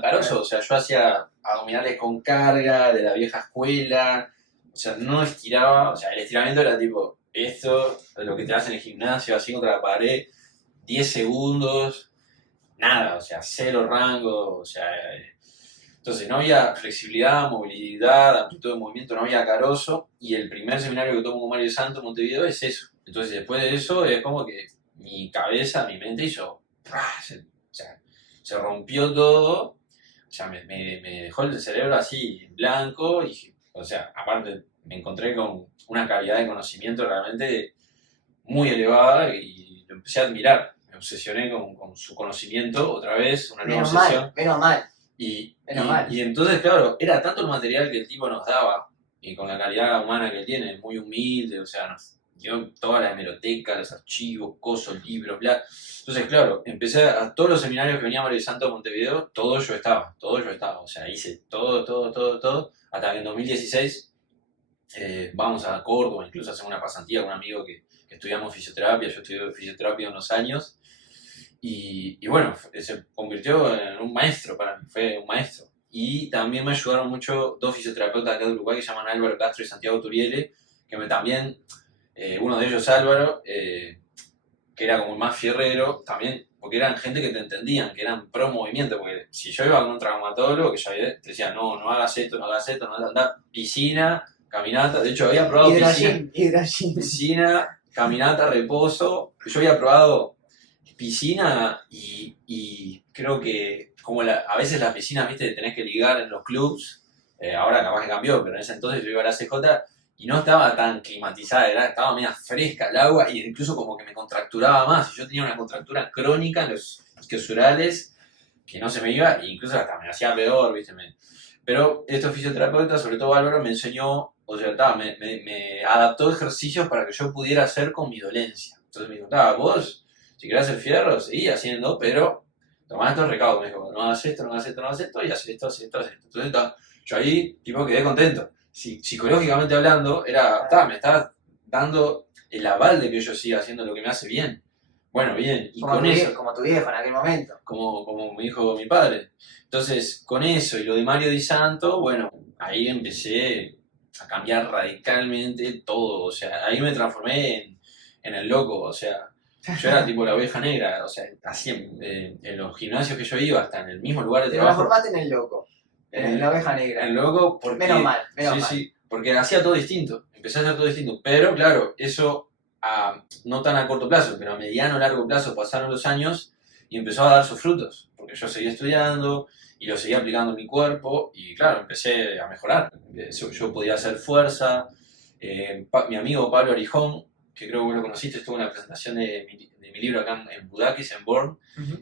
carozo, o sea, yo hacía abdominales con carga, de la vieja escuela, o sea, no estiraba, o sea, el estiramiento era tipo, esto, lo que te hace en el gimnasio, así contra la pared, 10 segundos, nada, o sea, 0 rango, o sea, entonces no había flexibilidad, movilidad, amplitud de movimiento, no había carozo, y el primer seminario que tomo con Mario Santo en Montevideo es eso. Entonces después de eso es como que mi cabeza, mi mente hizo, se rompió todo, o sea, me dejó el cerebro así en blanco, y, o sea, aparte me encontré con una calidad de conocimiento realmente muy elevada y lo empecé a admirar, me obsesioné con su conocimiento otra vez, una nueva obsesión. Menos mal. Y entonces, claro, era tanto el material que el tipo nos daba, y con la calidad humana que tiene, muy humilde, o sea, nos dio toda la hemeroteca, los archivos, cosos, libros, bla. Entonces, claro, empecé a todos los seminarios que venía Mario Santo a Montevideo, todo yo estaba, o sea, hice todo, hasta que en 2016 vamos a Córdoba, incluso a hacer una pasantía con un amigo que estudiamos fisioterapia, yo estudié fisioterapia unos años, y bueno, se convirtió en un maestro para mí, fue un maestro. Y también me ayudaron mucho dos fisioterapeutas acá de Uruguay que se llaman Álvaro Castro y Santiago Turiele, que también, uno de ellos Álvaro, que era como el más fierrero, también, porque eran gente que te entendían, que eran pro movimiento, porque si yo iba con un traumatólogo, que ya te decía, no hagas esto, no andar, piscina, caminata, de hecho había probado piscina, caminata, reposo, yo había probado piscina y creo que como a veces las piscinas, viste, tenés que ligar en los clubs, ahora capaz que cambió, pero en ese entonces yo iba a la CJ y no estaba tan climatizada, estaba media fresca el agua y incluso como que me contracturaba más, y yo tenía una contractura crónica en los isquiosurales que no se me iba e incluso hasta me hacía peor, viste, pero estos fisioterapeutas, sobre todo Álvaro, me enseñó, o sea, me adaptó ejercicios para que yo pudiera hacer con mi dolencia. Entonces me dijo, vos, si querés hacer fierro, seguí haciendo, pero tomá estos recaudos. Me dijo, no hagas esto, y haces esto. Entonces, yo ahí, tipo, quedé contento. Psicológicamente hablando, me estaba dando el aval de que yo siga haciendo lo que me hace bien. Bueno, bien, y con eso... Como tu viejo en aquel momento. Como me dijo mi padre. Entonces, con eso y lo de Mario Di Santo, bueno, ahí empecé a cambiar radicalmente todo. O sea, ahí me transformé en el loco. O sea, yo era tipo la oveja negra. O sea, así en los gimnasios que yo iba, hasta en el mismo lugar de trabajo. Te transformaste en el loco. En la oveja negra. En el loco porque... Menos mal. Sí, porque hacía todo distinto. Empecé a hacer todo distinto. Pero, claro, eso... no tan a corto plazo, pero a mediano o largo plazo pasaron los años y empezó a dar sus frutos, porque yo seguía estudiando y lo seguía aplicando en mi cuerpo y claro, empecé a mejorar. Yo podía hacer fuerza. Mi amigo Pablo Arijón, que creo que vos lo conociste, estuvo en la presentación de mi libro acá en Budakis, en Born,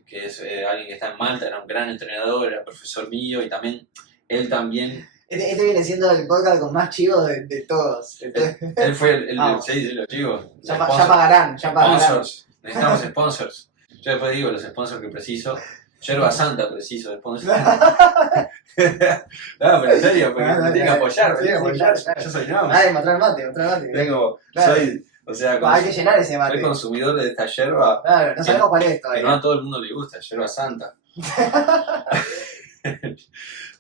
que es alguien que está en Malta, era un gran entrenador, era profesor mío y también, él también... Este viene siendo el podcast con más chivos de todos. Él fue el de los chivos. Ya pagarán. Sponsors. Necesitamos sponsors. Yo después digo los sponsors que preciso. Yerba Santa preciso de sponsors. No, pero en serio, porque me tienen que apoyar. Yo soy no. Mostrar mate. Tengo, claro. Soy, o sea, hay que llenar ese mate. Soy consumidor de esta yerba. Claro, no sabemos cuál es todavía. Que no a todo el mundo le gusta, Yerba Santa.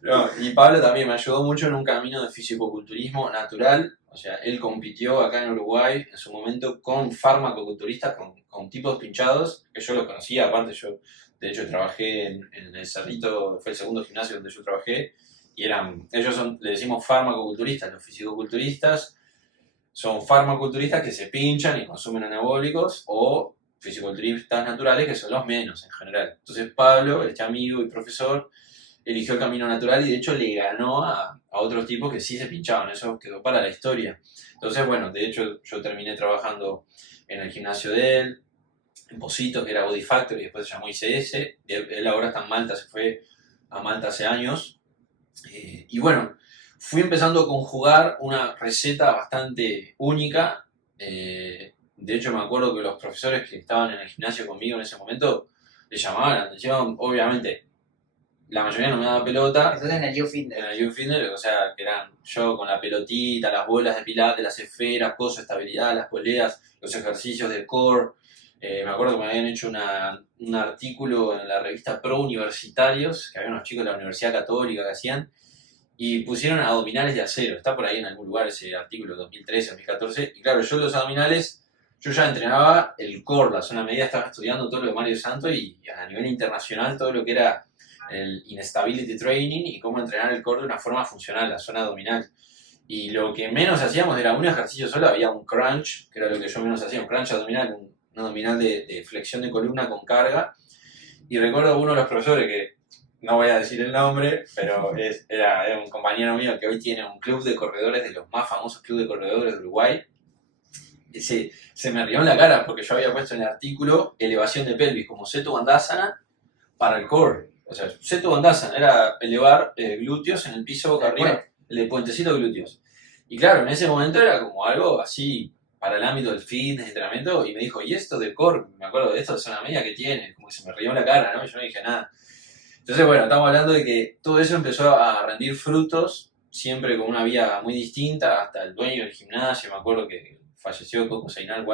No, y Pablo también me ayudó mucho en un camino de fisicoculturismo natural. O sea, él compitió acá en Uruguay en su momento con farmacoculturistas, con tipos pinchados, que yo los conocía. Aparte, yo de hecho trabajé en el Cerrito, fue el segundo gimnasio donde yo trabajé, y le decimos farmacoculturistas. Los fisicoculturistas son farmacoculturistas que se pinchan y consumen anabólicos, o fisicoculturistas naturales, que son los menos en general. Entonces Pablo, este amigo y profesor, eligió el camino natural y de hecho le ganó a otros tipos que sí se pinchaban. Eso quedó para la historia. Entonces, bueno, de hecho yo terminé trabajando en el gimnasio de él, en Positos, que era Body Factory, y después se llamó ICS. Él ahora está en Malta, se fue a Malta hace años. Y bueno, fui empezando a conjugar una receta bastante única. De hecho, me acuerdo que los profesores que estaban en el gimnasio conmigo en ese momento le llamaban la atención, obviamente. La mayoría no me daba pelota. Entonces en el YouFitness. En el YouFitness, o sea, que eran yo con la pelotita, las bolas de pilates, las esferas, cosas, estabilidad, las poleas, los ejercicios del core. Me acuerdo que me habían hecho un artículo en la revista Pro Universitarios, que había unos chicos de la Universidad Católica que hacían, y pusieron abdominales de acero. Está por ahí en algún lugar ese artículo, 2013, 2014. Y claro, yo los abdominales, yo ya entrenaba el core, la zona media, estaba estudiando todo lo de Mario Santo y a nivel internacional todo lo que era el Instability Training y cómo entrenar el core de una forma funcional, la zona abdominal. Y lo que menos hacíamos era un ejercicio solo, había un crunch, que era lo que yo menos hacía, un crunch abdominal, un abdominal de flexión de columna con carga. Y recuerdo uno de los profesores, que no voy a decir el nombre, pero era un compañero mío que hoy tiene un club de corredores, de los más famosos clubes de corredores de Uruguay. Se me rió en la cara porque yo había puesto en el artículo elevación de pelvis como Setu Bandhasana para el core. O sea, Setu Bandhasana era elevar glúteos en el piso boca arriba, el de puentecito de glúteos. Y claro, en ese momento era como algo así para el ámbito del fitness, entrenamiento, y me dijo, ¿y esto de core? Me acuerdo de esto, de zona media que tiene, como que se me rió la cara, ¿no? Y yo no dije nada. Entonces, bueno, estamos hablando de que todo eso empezó a rendir frutos, siempre con una vía muy distinta, hasta el dueño del gimnasio, me acuerdo que falleció Coco Seinal,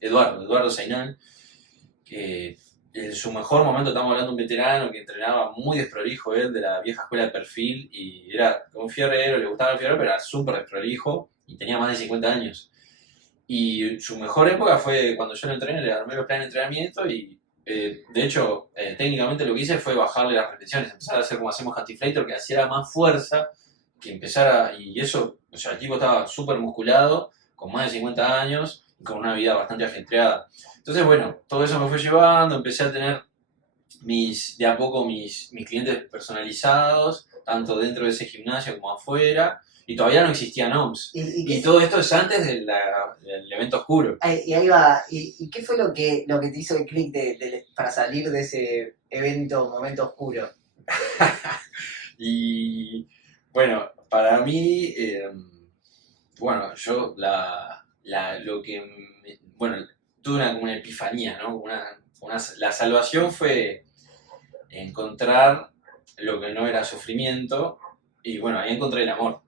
Eduardo Seinal, que en su mejor momento, estamos hablando de un veterano que entrenaba muy desprolijo él, de la vieja escuela de perfil, y era un fierrero, le gustaba el fierrero, pero era súper desprolijo, y tenía más de 50 años. Y su mejor época fue cuando yo lo entrené, le armé los planes de entrenamiento y de hecho, técnicamente lo que hice fue bajarle las repeticiones, empezar a hacer como hacemos Hattiflator, que hacía más fuerza, que empezara, y eso, o sea, el tipo estaba súper musculado, con más de 50 años, y con una vida bastante ajetreada. Entonces, bueno, todo eso me fue llevando, empecé a tener de a poco mis clientes personalizados, tanto dentro de ese gimnasio como afuera, y todavía no existían OMS. Y todo esto es antes del evento oscuro. Y ahí va. ¿Y qué fue lo que te hizo el clic para salir de ese momento oscuro? Y bueno, para mí, bueno, yo tuve como una epifanía, ¿no? La salvación fue encontrar lo que no era sufrimiento, y bueno, ahí encontré el amor.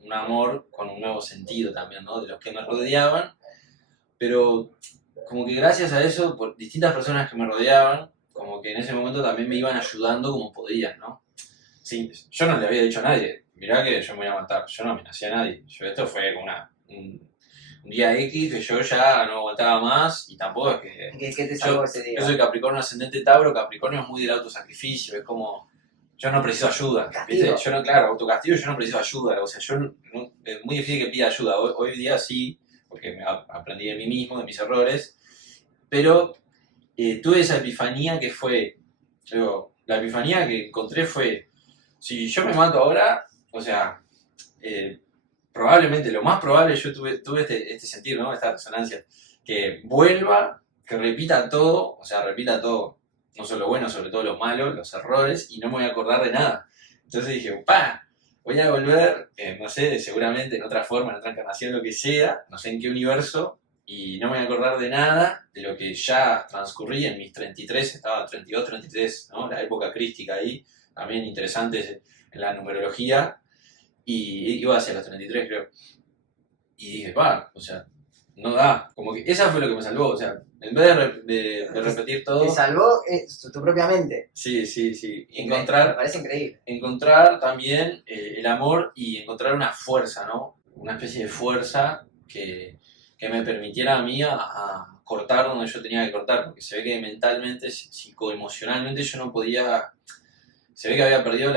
Un amor con un nuevo sentido también, ¿no? De los que me rodeaban, pero como que gracias a eso, por distintas personas que me rodeaban, como que en ese momento también me iban ayudando como podían, ¿no? Sí, yo no le había dicho a nadie, mirá que yo me voy a matar, yo no amenacé a nadie, esto fue como un día X que yo ya no aguantaba más, y tampoco es que... ¿Qué te salvó ese día? Yo soy Capricornio ascendente Tauro, Capricornio es muy del autosacrificio, es como... Yo no preciso ayuda, ¿viste? Yo no, claro, autocastigo, yo no preciso ayuda, o sea, es muy difícil que pida ayuda. Hoy día sí, porque aprendí de mí mismo, de mis errores, pero tuve esa epifanía que fue, la epifanía que encontré fue, si yo me mato ahora, o sea, probablemente, lo más probable, yo tuve este sentido, ¿no? Esta resonancia, que vuelva, que repita todo, no solo lo bueno, sobre todo lo malo, los errores, y no me voy a acordar de nada. Entonces dije, voy a volver, no sé, seguramente en otra forma, en otra encarnación, lo que sea, no sé en qué universo, y no me voy a acordar de nada de lo que ya transcurrí en mis 33, estaba 32, 33, ¿no? La época crística ahí, también interesante en la numerología, y iba hacia los 33, creo. Y dije, o sea, no da. Como que esa fue lo que me salvó, o sea, en vez de repetir todo... ¿Te salvó tu propia mente? Sí. Me parece increíble. Encontrar también el amor y encontrar una fuerza, ¿no? Una especie de fuerza que me permitiera a mí a cortar donde yo tenía que cortar, porque se ve que mentalmente, psicoemocionalmente yo no podía... Se ve que había perdido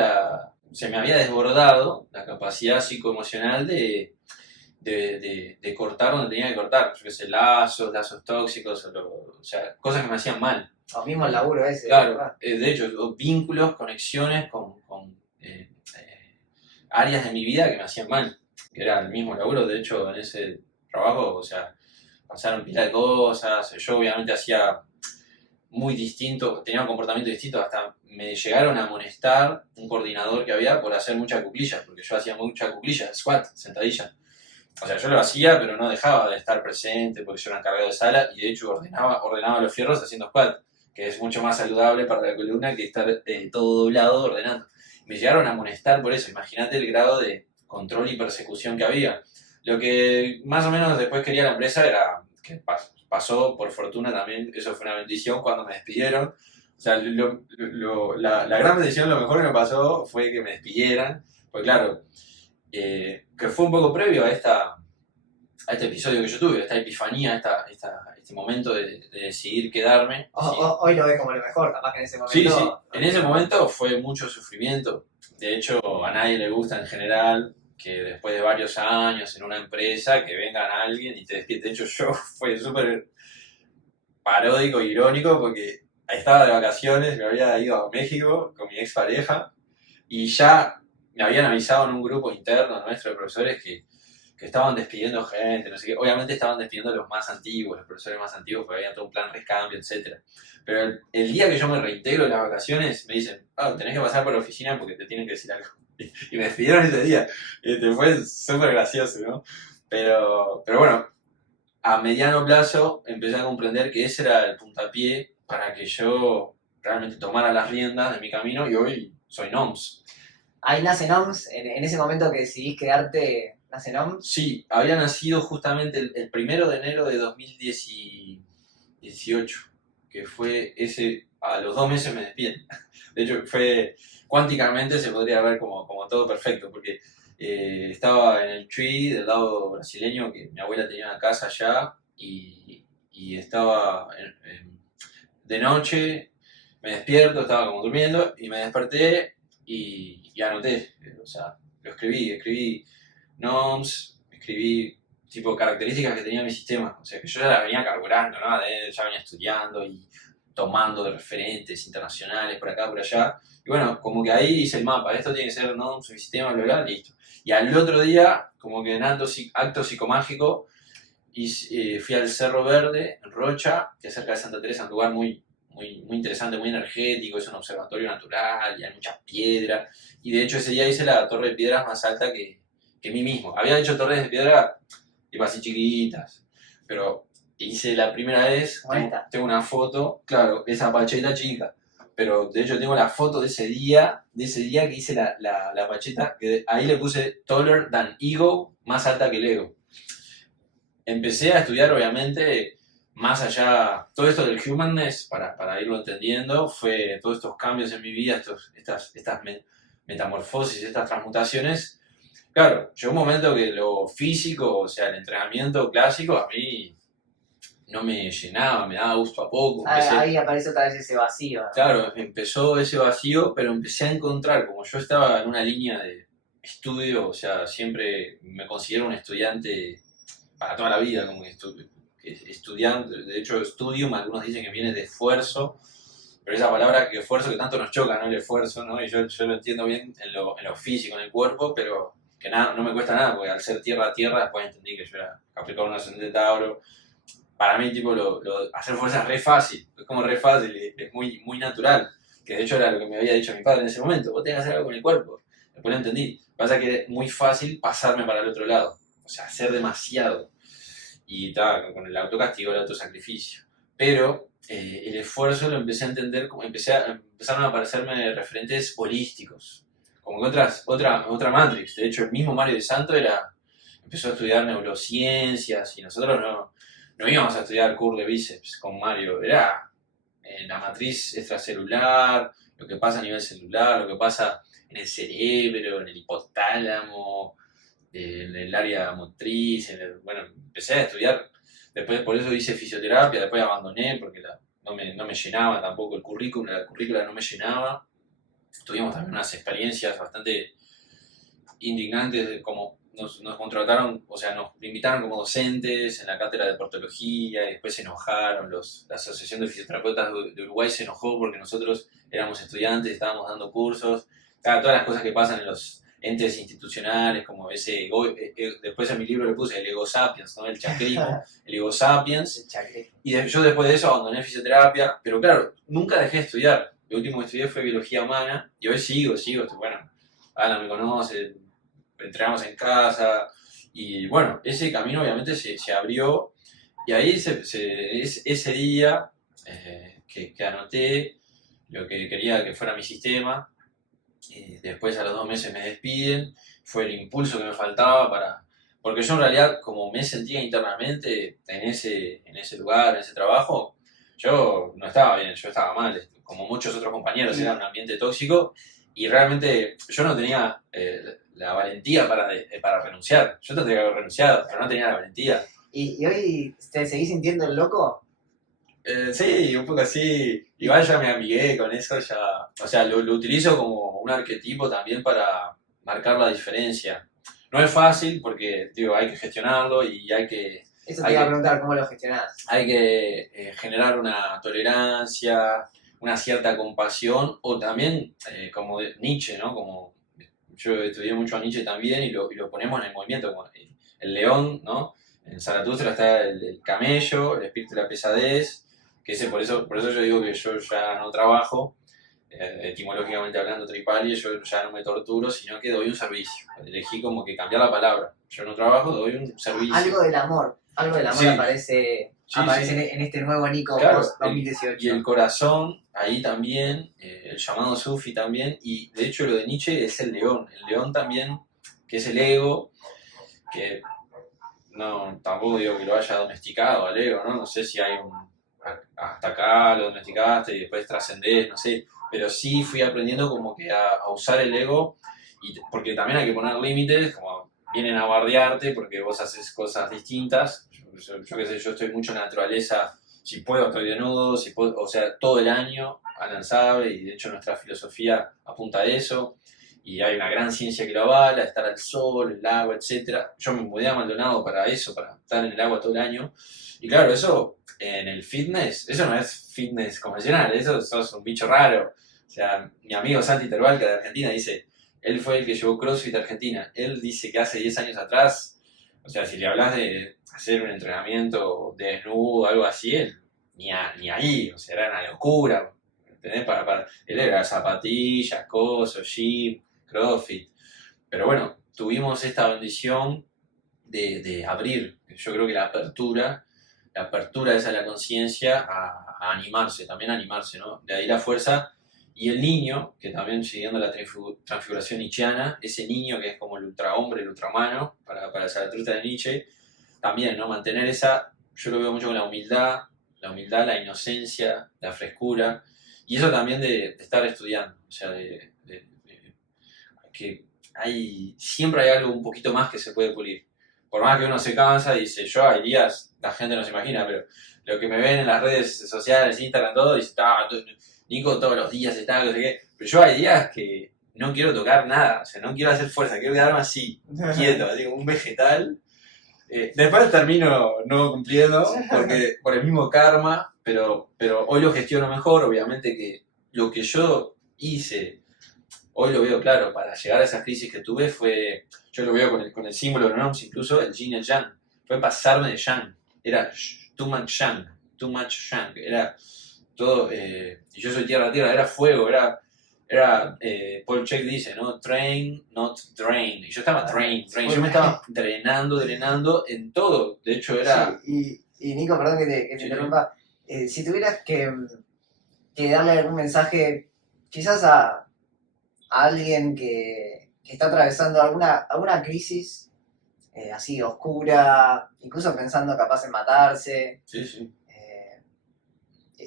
se me había desbordado la capacidad psicoemocional de cortar donde tenía que cortar. Yo qué sé, lazos tóxicos, o sea, cosas que me hacían mal. O mismo el laburo ese. Claro, de hecho, vínculos, conexiones con áreas de mi vida que me hacían mal. Que era el mismo laburo, de hecho, en ese trabajo, o sea, pasaron pila de cosas. Yo obviamente hacía muy distinto, tenía un comportamiento distinto, hasta me llegaron a amonestar un coordinador que había por hacer muchas cuclillas, porque yo hacía muchas cuclillas, squat, sentadilla. O sea, yo lo hacía, pero no dejaba de estar presente porque yo era encargado de sala, y de hecho ordenaba los fierros haciendo squat, que es mucho más saludable para la columna que estar todo doblado ordenando. Me llegaron a amonestar por eso, imagínate el grado de control y persecución que había. Lo que más o menos después quería la empresa era que pasó, por fortuna también, eso fue una bendición cuando me despidieron. O sea, la gran bendición, lo mejor que me pasó fue que me despidieran, pues claro, que fue un poco previo a este episodio que yo tuve, esta epifanía, este momento de decidir quedarme. Hoy lo ves como lo mejor, capaz que en ese momento... Sí, en ese momento fue mucho sufrimiento. De hecho, a nadie le gusta en general que después de varios años en una empresa que venga alguien y te despierte. De hecho, yo fue súper paródico, irónico, porque estaba de vacaciones, me había ido a México con mi expareja y ya me habían avisado en un grupo interno nuestro de profesores que estaban despidiendo gente, no sé qué. Obviamente estaban despidiendo a los más antiguos, los profesores más antiguos, porque había todo un plan recambio, etc. Pero el día que yo me reintegro de las vacaciones, me dicen, tenés que pasar por la oficina porque te tienen que decir algo. y me despidieron ese día. Fue súper gracioso, ¿no? Pero bueno, a mediano plazo empecé a comprender que ese era el puntapié para que yo realmente tomara las riendas de mi camino y hoy soy NOMS. Ahí nace NOMS, en ese momento que decidís crearte, nace NOMS. Sí, había nacido justamente el 1 de enero de 2018, que fue ese, a los 2 meses me despiden. De hecho, fue cuánticamente se podría ver como todo perfecto, porque estaba en el Chuy del lado brasileño, que mi abuela tenía una casa allá, y estaba de noche, me despierto, estaba como durmiendo, y me desperté y anoté, o sea, lo escribí NOMS, escribí tipo características que tenía mi sistema, o sea, que yo ya la venía carburando, ¿no? Ya venía estudiando y tomando de referentes internacionales por acá, por allá, y bueno, como que ahí hice el mapa, esto tiene que ser NOMS, mi sistema, bla, bla, listo. Y al otro día, como que en acto psicomágico, fui al Cerro Verde, en Rocha, que es cerca de Santa Teresa, un lugar muy interesante, muy energético, es un observatorio natural y hay muchas piedras. Y de hecho ese día hice la torre de piedras más alta que mí mismo. Había hecho torres de piedra tipo así chiquitas, pero hice la primera vez, tengo una foto, claro, esa pacheta chica, pero de hecho tengo la foto de ese día que hice la pacheta, que ahí le puse taller than ego, más alta que el ego. Empecé a estudiar obviamente más allá, todo esto del humanness, para irlo entendiendo, fue todos estos cambios en mi vida, estas metamorfosis, estas transmutaciones. Claro, llegó un momento que lo físico, o sea, el entrenamiento clásico, a mí no me llenaba, me daba gusto a poco. Ahí aparece otra vez ese vacío, ¿no? Claro, empezó ese vacío, pero empecé a encontrar, como yo estaba en una línea de estudio, o sea, siempre me considero un estudiante para toda la vida, como que estudiante, de hecho estudium, algunos dicen que viene de esfuerzo, pero esa palabra que esfuerzo que tanto nos choca, ¿no? El esfuerzo, ¿no? Y yo lo entiendo bien en lo físico, en el cuerpo, pero que nada, no me cuesta nada, porque al ser tierra a tierra, después entendí que yo era Capricornio ascendente Tauro. Para mí, tipo, hacer fuerza es re fácil, es como re fácil, es muy natural, que de hecho era lo que me había dicho mi padre en ese momento, vos tenés que hacer algo con el cuerpo, después lo entendí. Pasa que es muy fácil pasarme para el otro lado, o sea, hacer demasiado, y con el autocastigo, el autosacrificio. Pero el esfuerzo lo empecé a entender, empezaron a aparecerme referentes holísticos, como que otra Matrix. De hecho, el mismo Mario de Santo empezó a estudiar neurociencias y nosotros no íbamos a estudiar curl de bíceps con Mario, era la matriz extracelular, lo que pasa a nivel celular, lo que pasa en el cerebro, en el hipotálamo, en el área motriz, bueno, empecé a estudiar, después por eso hice fisioterapia, después abandoné porque no me llenaba tampoco la currícula no me llenaba. Tuvimos también unas experiencias bastante indignantes, como nos contrataron, o sea, nos invitaron como docentes en la cátedra de portología y después se enojaron, la Asociación de Fisioterapeutas de Uruguay se enojó porque nosotros éramos estudiantes, estábamos dando cursos, todas las cosas que pasan en los entes institucionales, como ese ego, después en mi libro le puse el ego sapiens, ¿no? El chacrismo, el ego sapiens, y yo después de eso abandoné fisioterapia, pero claro, nunca dejé de estudiar. Lo último que estudié fue biología humana y hoy sigo, bueno, Ana me conoce, entrenamos en casa y bueno, ese camino obviamente se abrió y ahí ese día que anoté lo que quería que fuera mi sistema, después a los 2 meses me despiden, fue el impulso que me faltaba porque yo en realidad como me sentía internamente en ese lugar, en ese trabajo, yo no estaba bien, yo estaba mal, como muchos otros compañeros, era un ambiente tóxico y realmente yo no tenía la valentía para renunciar. Yo tendría que haber renunciado, pero no tenía la valentía. ¿Y hoy te seguís sintiendo el loco? Sí, un poco así. Igual ya me amigué con eso, ya. O sea, lo utilizo como un arquetipo también para marcar la diferencia. No es fácil porque, digo, hay que gestionarlo y hay que... Eso te iba a preguntar, ¿cómo lo gestionás? Hay que generar una tolerancia, una cierta compasión, o también, como Nietzsche, ¿no? Como yo estudié mucho a Nietzsche también y lo ponemos en el movimiento, como el león, ¿no? En Zaratustra está el camello, el espíritu de la pesadez, que por eso yo digo que yo ya no trabajo, etimológicamente hablando, tripalia, yo ya no me torturo, sino que doy un servicio. Elegí como que cambiar la palabra. Yo no trabajo, doy un servicio. Algo del amor Sí. aparece, Sí, aparece sí. en este nuevo Nico Claro, post 2018. y el corazón, ahí también, el llamado Sufi también, y de hecho lo de Nietzsche es el león también, que es el ego, que no, tampoco digo que lo haya domesticado al ego, ¿no? No sé si hay hasta acá lo domesticaste y después trascendés, no sé, pero sí fui aprendiendo como que a usar el ego, porque también hay que poner límites, como vienen a bardearte porque vos haces cosas distintas, yo qué sé, yo estoy mucho en la naturaleza, si puedo estoy desnudo, si puedo, o sea, todo el año, Alan sabe, y de hecho nuestra filosofía apunta a eso, y hay una gran ciencia que lo avala, estar al sol, el agua, etc. Yo me mudé a Maldonado para eso, para estar en el agua todo el año, y claro, eso en el fitness, eso no es fitness convencional, eso sos un bicho raro. O sea, mi amigo Santi Tervalca de Argentina dice, él fue el que llevó CrossFit a Argentina, él dice que hace 10 años atrás, o sea, si le hablas de hacer un entrenamiento de desnudo o algo así, él ni ahí, o sea, era una locura, ¿entendés? Él era zapatillas, cosas, gym, CrossFit, pero bueno, tuvimos esta bendición de abrir, yo creo que la apertura esa de la conciencia a animarse, también a animarse, ¿no? De ahí la fuerza. Y el niño, que también siguiendo la transfiguración nietzscheana, ese niño que es como el ultrahombre, el ultramano, para la Zaratustra de Nietzsche, también, ¿no? Mantener esa, yo lo veo mucho con la humildad, la inocencia, la frescura, y eso también de estar estudiando, o sea, que siempre hay algo un poquito más que se puede pulir. Por más que uno se cansa y dice, yo hay días, la gente no se imagina, pero lo que me ven en las redes sociales, Instagram, todo, dice, Nico todos los días está, no sé qué. Pero yo hay días que no quiero tocar nada, o sea, no quiero hacer fuerza, quiero quedarme así, quieto, así como un vegetal. Después termino no cumpliendo por el mismo karma, pero hoy lo gestiono mejor, obviamente que lo que yo hice, hoy lo veo claro, para llegar a esas crisis que tuve yo lo veo con el símbolo de NOMS, incluso el yin y el yang, fue pasarme de yang, era too much yang, era todo, y yo soy tierra, era fuego, era Paul Chek dice, ¿no? Train, not drain, y yo estaba drain, yo me estaba drenando en todo, de hecho era... Sí, y Nico, perdón que te interrumpa, si tuvieras que darle algún mensaje, quizás a alguien que está atravesando alguna crisis así oscura, incluso pensando capaz en matarse. Sí.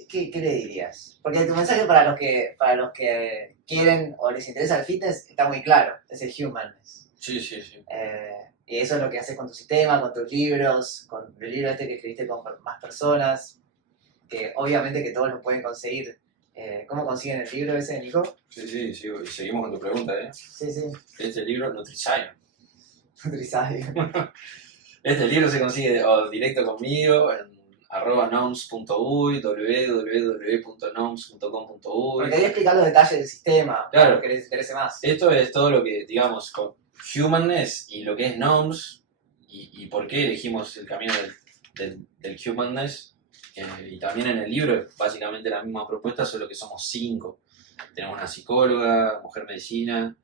¿Qué le dirías? Porque tu mensaje para los que quieren o les interesa el fitness está muy claro, es el humanness. Sí. Y eso es lo que haces con tu sistema, con tus libros, con el libro que escribiste con más personas, que obviamente que todos lo pueden conseguir. ¿Cómo consiguen el libro ese, Nico? Sí, y seguimos con tu pregunta, ¿eh? Sí. Este libro, Nutrición. Nutrisadio. Este libro se consigue directo conmigo en @noms.uy, www.noms.com.uy. Porque ahí explicar los detalles del sistema, claro, para que les interese más. Esto es todo lo que, digamos, con humanness y lo que es NOMS y por qué elegimos el camino del humanness. Y también en el libro es básicamente la misma propuesta, solo que somos 5. Tenemos una psicóloga, mujer medicina,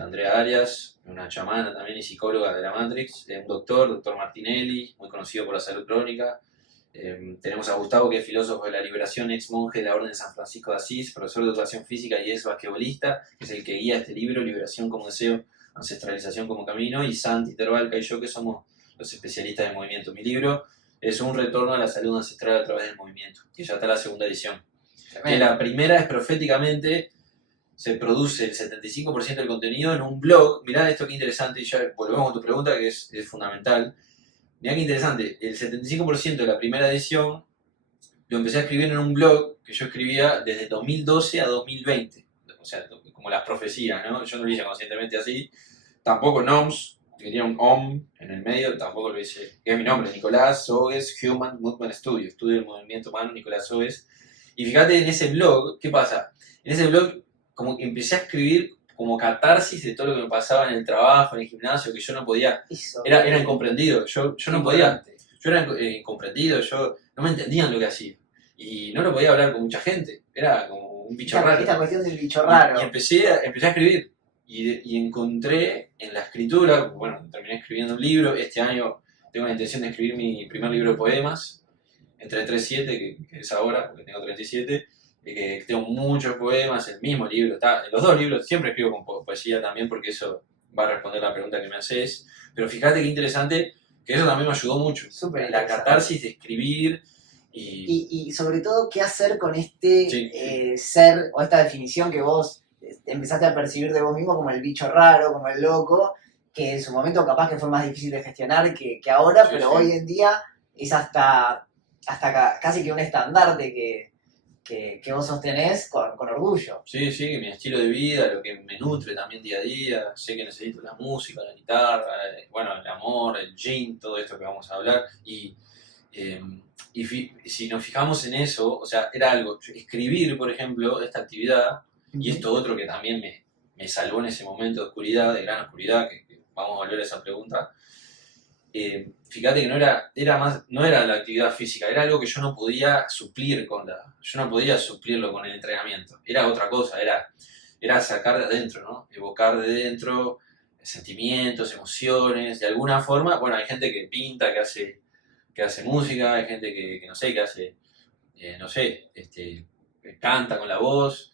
Andrea Arias, una chamana también y psicóloga de la Matrix, un doctor Martinelli, muy conocido por la salud crónica. Tenemos a Gustavo, que es filósofo de la liberación, ex monje de la Orden de San Francisco de Asís, profesor de educación física y ex basquetbolista, que es el que guía este libro, Liberación como Deseo, Ancestralización como Camino, y Santi Tervalca y yo, que somos los especialistas del movimiento. Mi libro es un retorno a la salud ancestral a través del movimiento, que ya está la segunda edición. Que la primera es proféticamente, se produce el 75% del contenido en un blog. Mirá esto que interesante, y ya volvemos a tu pregunta que es fundamental. Mirá qué interesante, el 75% de la primera edición lo empecé a escribir en un blog que yo escribía desde 2012 a 2020. O sea, como las profecías, ¿no? Yo no lo hice conscientemente así. Tampoco NOMS, que tenía un OM en el medio, tampoco lo hice. Es mi nombre, Nicolás Sogues, Human Movement Studio, estudio del movimiento humano, Nicolás Sogues. Y fíjate en ese blog, ¿qué pasa? En ese blog como que empecé a escribir como catarsis de todo lo que me pasaba en el trabajo, en el gimnasio, que yo no podía, era incomprendido, yo no podía, yo era incomprendido, no me entendían lo que hacía. y no lo podía hablar con mucha gente, era como un bicho raro. Esta cuestión del bicho raro. Y empecé a escribir, y encontré en la escritura, bueno, terminé escribiendo un libro, este año tengo la intención de escribir mi primer libro de poemas, entre 3 y 7, que es ahora, porque tengo 37, que tengo muchos poemas, el mismo libro, está, en los dos libros, siempre escribo con poesía también, porque eso va a responder la pregunta que me haces, pero fíjate qué interesante, que eso también me ayudó mucho, Súper la interesante. catarsis de escribir, Y sobre todo, ¿qué hacer con este Sí. ser o esta definición que vos empezaste a percibir de vos mismo como el bicho raro, como el loco, que en su momento capaz que fue más difícil de gestionar que ahora, Sí, pero sí. hoy en día es hasta casi que un estandarte que vos sostenés con orgullo? Sí, sí, mi estilo de vida, lo que me nutre también día a día, sé que necesito la música, la guitarra, bueno, el amor, el gym, todo esto que vamos a hablar, si nos fijamos en eso, o sea, era algo, escribir, por ejemplo, esta actividad, y esto otro que también me salvó en ese momento de oscuridad, de gran oscuridad, que vamos a volver a esa pregunta, fíjate que no era la actividad física, era algo que yo no podía suplir yo no podía suplirlo con el entrenamiento, era otra cosa, era sacar de adentro, ¿no? Evocar de dentro sentimientos, emociones, de alguna forma, bueno, hay gente que pinta, que hace música, hay gente que no sé, que hace, no sé, canta con la voz,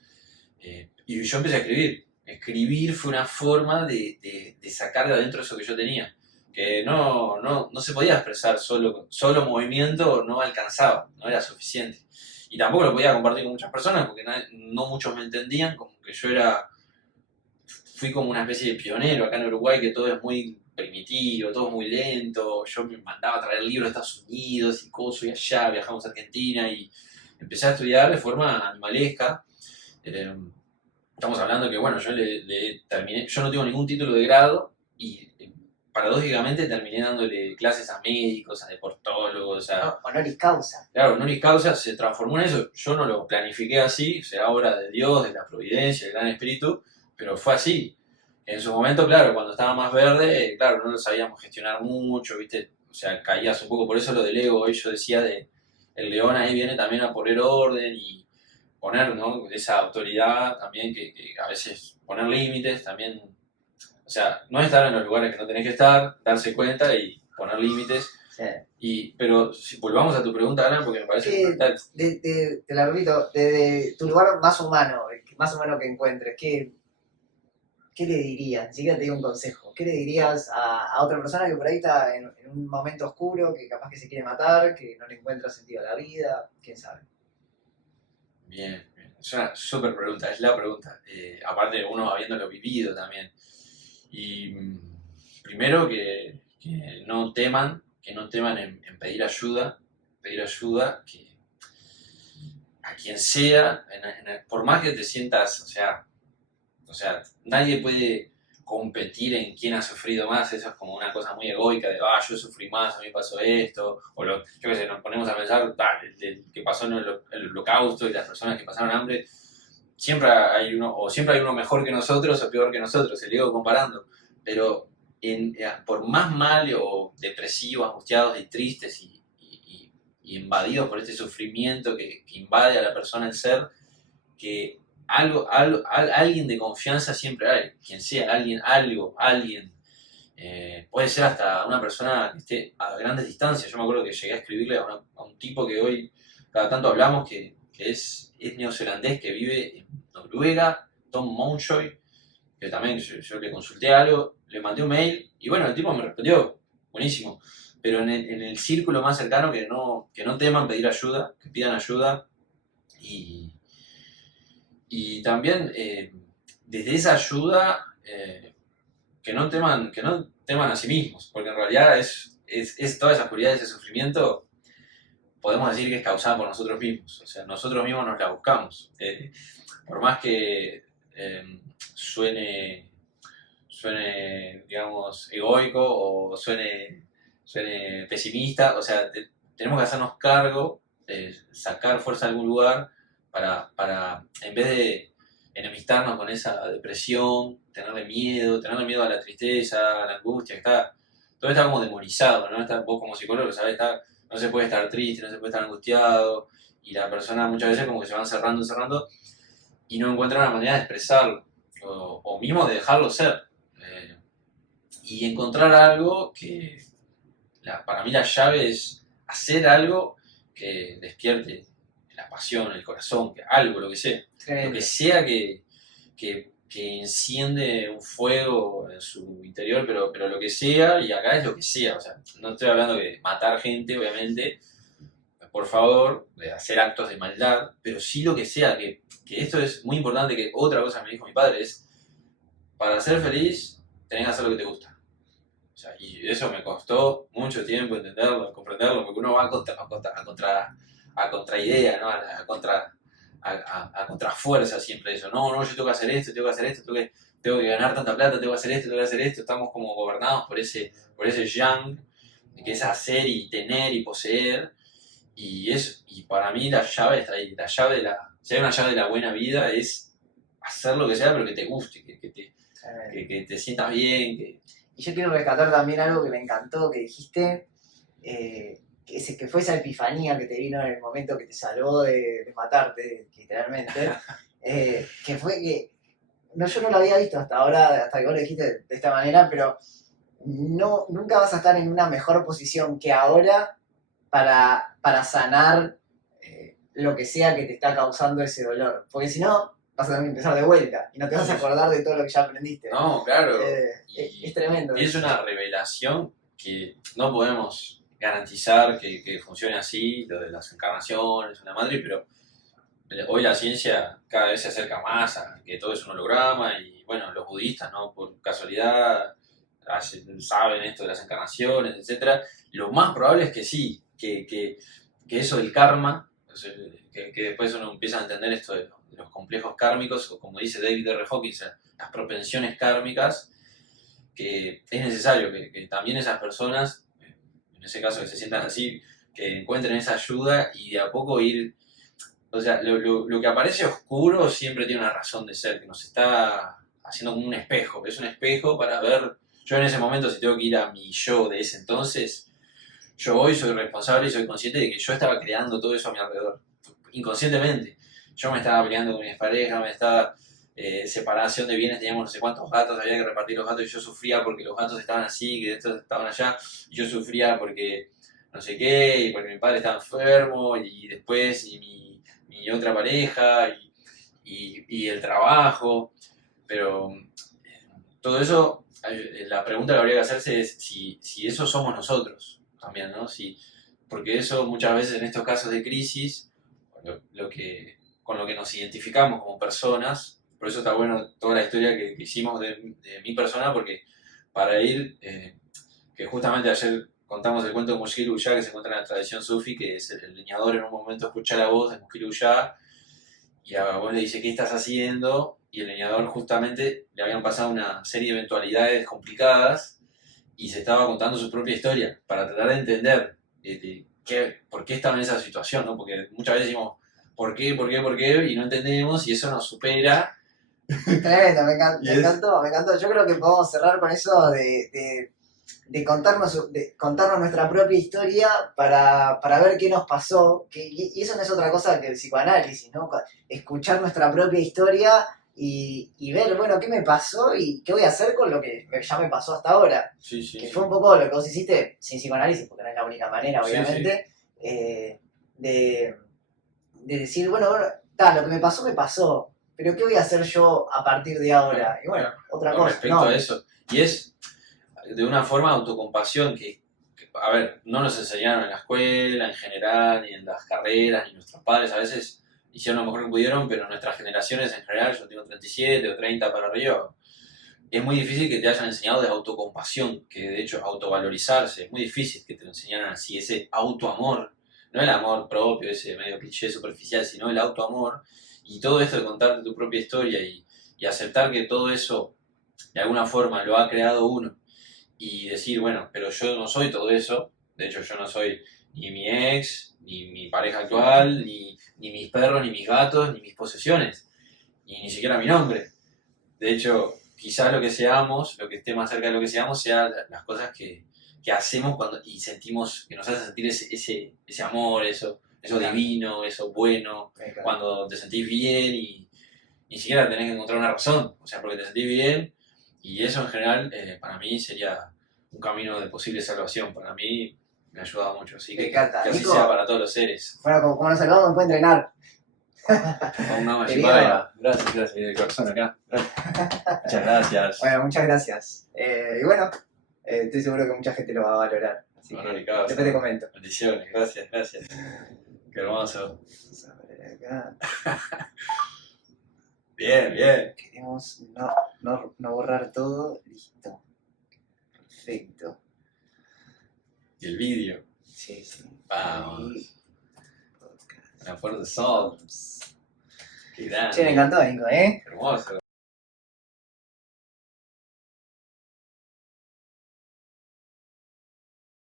y yo empecé a escribir. Escribir fue una forma de sacar de adentro eso que yo tenía, que no se podía expresar solo movimiento, no alcanzaba, no era suficiente. Y tampoco lo podía compartir con muchas personas porque no muchos me entendían, como que fui como una especie de pionero acá en Uruguay, que todo es muy primitivo, todo es muy lento. Yo me mandaba a traer libros de Estados Unidos y cosas, y allá viajamos a Argentina y empecé a estudiar de forma animalesca. Estamos hablando que, bueno, yo terminé, yo no tengo ningún título de grado y paradójicamente terminé dándole clases a médicos, a deportólogos, Honoris causa. Claro, honoris causa se transformó en eso. Yo no lo planifiqué así, será obra de Dios, de la providencia, del gran espíritu, pero fue así. En su momento, claro, cuando estaba más verde, claro, no lo sabíamos gestionar mucho, ¿viste? O sea, caías un poco, por eso lo del ego, hoy yo decía el león ahí viene también a poner orden y poner, ¿no? Esa autoridad también, que a veces poner límites también, o sea, no estar en los lugares que no tenés que estar, darse cuenta y poner límites. Sí. Pero si volvamos a tu pregunta, Alan, porque me parece fundamental. Te la repito, desde tu lugar más humano que encuentres, ¿qué le dirías? Ni siquiera te digo un consejo. ¿Qué le dirías a otra persona que por ahí está en un momento oscuro, que capaz que se quiere matar, que no le encuentra sentido a la vida? ¿Quién sabe? Bien, bien. Es una súper pregunta, es la pregunta. Aparte, uno habiéndolo vivido también. Y primero que no teman en pedir ayuda, que a quien sea, por más que te sientas, o sea, nadie puede competir en quién ha sufrido más, eso es como una cosa muy egoica de, yo sufrí más, a mí pasó esto, o yo qué sé, nos ponemos a pensar, el que pasó en el holocausto y las personas que pasaron hambre, siempre hay uno mejor que nosotros o peor que nosotros, el ego comparando, pero por más mal o depresivos, angustiados y tristes y invadidos por este sufrimiento que invade a la persona, el ser, que alguien de confianza siempre hay, quien sea, alguien. Puede ser hasta una persona que esté a grandes distancias. Yo me acuerdo que llegué a escribirle a un tipo que hoy cada tanto hablamos, que es neozelandés, que vive en Noruega, Tom Mountjoy, que también yo le consulté algo, le mandé un mail y bueno, el tipo me respondió, buenísimo. Pero en el círculo más cercano que no teman pedir ayuda, que pidan ayuda y también desde esa ayuda que no teman a sí mismos, porque en realidad es toda esa oscuridad, ese sufrimiento, podemos decir que es causada por nosotros mismos, o sea, nosotros mismos nos la buscamos. Por más que suene, digamos, egoico o suene pesimista, o sea, tenemos que hacernos cargo, sacar fuerza de algún lugar para en vez de enemistarnos con esa depresión, tenerle miedo a la tristeza, a la angustia, todo está como demonizado, ¿no? Vos como psicólogo, ¿sabes? no se puede estar triste, no se puede estar angustiado, y la persona muchas veces como que se van cerrando, y no encuentra una manera de expresarlo, o mismo de dejarlo ser. Y encontrar algo que, para mí la llave es hacer algo que despierte la pasión, el corazón, que algo, lo que sea. Lo que sea que enciende un fuego en su interior, pero lo que sea, y acá es lo que sea. O sea, no estoy hablando de matar gente, obviamente, por favor, de hacer actos de maldad, pero sí lo que sea, que esto es muy importante, que otra cosa que me dijo mi padre es, para ser feliz, tenés que hacer lo que te gusta. O sea, y eso me costó mucho tiempo entenderlo, comprenderlo, porque uno va a contraidea, ¿no? A contrafuerza siempre eso. No, yo tengo que hacer esto, tengo que ganar tanta plata, tengo que hacer esto, tengo que hacer esto. Estamos como gobernados por ese yang, que es hacer y tener y poseer. Y para mí la llave está ahí. Si hay una llave de la buena vida es hacer lo que sea, pero que te guste, que te sientas bien. Y yo quiero rescatar también algo que me encantó, que dijiste, que fue esa epifanía que te vino en el momento que te salvó de matarte, literalmente, que fue que, no, yo no lo había visto hasta ahora, hasta que vos lo dijiste de esta manera, pero nunca vas a estar en una mejor posición que ahora para sanar lo que sea que te está causando ese dolor. Porque si no, vas a tener que empezar de vuelta y no te vas a acordar de todo lo que ya aprendiste. No, claro. Es tremendo. Y es una revelación que no podemos garantizar que funcione así, lo de las encarnaciones, una madre, pero hoy la ciencia cada vez se acerca más a que todo es un holograma y bueno, los budistas, ¿no? Por casualidad saben esto de las encarnaciones, etcétera. Lo más probable es que sí, que eso del karma, que después uno empieza a entender esto de los complejos kármicos, o como dice David R. Hawkins, las propensiones kármicas, que es necesario que también esas personas, en ese caso que se sientan así, que encuentren esa ayuda y de a poco ir. O sea, lo que aparece oscuro siempre tiene una razón de ser, que nos está haciendo como un espejo, que es un espejo para ver. Yo en ese momento, si tengo que ir a mi yo de ese entonces, yo hoy soy responsable y soy consciente de que yo estaba creando todo eso a mi alrededor, inconscientemente. Yo me estaba peleando con mi pareja, me estaba separación de bienes, teníamos no sé cuántos gatos, había que repartir los gatos y yo sufría porque los gatos estaban así, que estos estaban allá, y yo sufría porque no sé qué, y porque mi padre estaba enfermo, y después mi otra pareja, y el trabajo, pero todo eso, la pregunta que habría que hacerse es si eso somos nosotros también, ¿no? Porque eso muchas veces en estos casos de crisis, con lo que nos identificamos como personas, por eso está bueno toda la historia que hicimos de mi persona, porque para ir, que justamente ayer contamos el cuento de Mushkil Ullá, que se encuentra en la tradición sufi, que es el leñador en un momento escucha la voz de Mushkil Ullá, y a vos le dice, ¿qué estás haciendo? Y el leñador justamente le habían pasado una serie de eventualidades complicadas, y se estaba contando su propia historia, para tratar de entender por qué estaba en esa situación, ¿no? Porque muchas veces decimos, ¿por qué? Y no entendemos, y eso nos supera. Tremendo, me encantó. Yo creo que podemos cerrar con eso de contarnos nuestra propia historia para ver qué nos pasó. Y eso no es otra cosa que el psicoanálisis, ¿no? Escuchar nuestra propia historia y ver, bueno, qué me pasó y qué voy a hacer con lo que ya me pasó hasta ahora. Sí, que fue un poco lo que vos hiciste sin psicoanálisis, porque no es la única manera, obviamente, de decir, bueno, lo que me pasó, pero ¿qué voy a hacer yo a partir de ahora? Y bueno, otra cosa. Respecto a eso, y es de una forma de autocompasión que, a ver, no nos enseñaron en la escuela, en general, ni en las carreras, ni nuestros padres a veces hicieron lo mejor que pudieron, pero nuestras generaciones en general, yo tengo 37 o 30 para arriba, es muy difícil que te hayan enseñado de autocompasión, que de hecho autovalorizarse, es muy difícil que te lo enseñaran así, ese autoamor, no el amor propio, ese medio cliché superficial, sino el autoamor, y todo esto de contarte tu propia historia y aceptar que todo eso de alguna forma lo ha creado uno, y decir, bueno, pero yo no soy todo eso, de hecho yo no soy ni mi ex, ni mi pareja actual, ni mis perros, ni mis gatos, ni mis posesiones, ni siquiera mi nombre. De hecho, quizás lo que seamos, lo que esté más cerca de lo que seamos, sean las cosas que que hacemos y sentimos, que nos hace sentir ese amor, eso divino, eso bueno, Me encanta. cuando te sentís bien y ni siquiera tenés que encontrar una razón, o sea, porque te sentís bien y eso en general para mí sería un camino de posible salvación, para mí me ha ayudado mucho, así Me que encanta. que así Nico, sea para todos los seres. bueno, como nos salvamos, me puedo entrenar. Con una Querido. gracias, de corazón acá. Muchas gracias. Bueno, muchas gracias. Y bueno, estoy seguro que mucha gente lo va a valorar. Así Honor y que causa. después te comento. Bendiciones, gracias. Qué hermoso. Vamos a ver acá. Bien. Queremos no borrar todo. Listo. Perfecto. Y el vídeo. Sí. Vamos. Ahí. Podcast. La fuerte sol. Qué grande. Che, me encantó, Nico, ¿eh? Hermoso.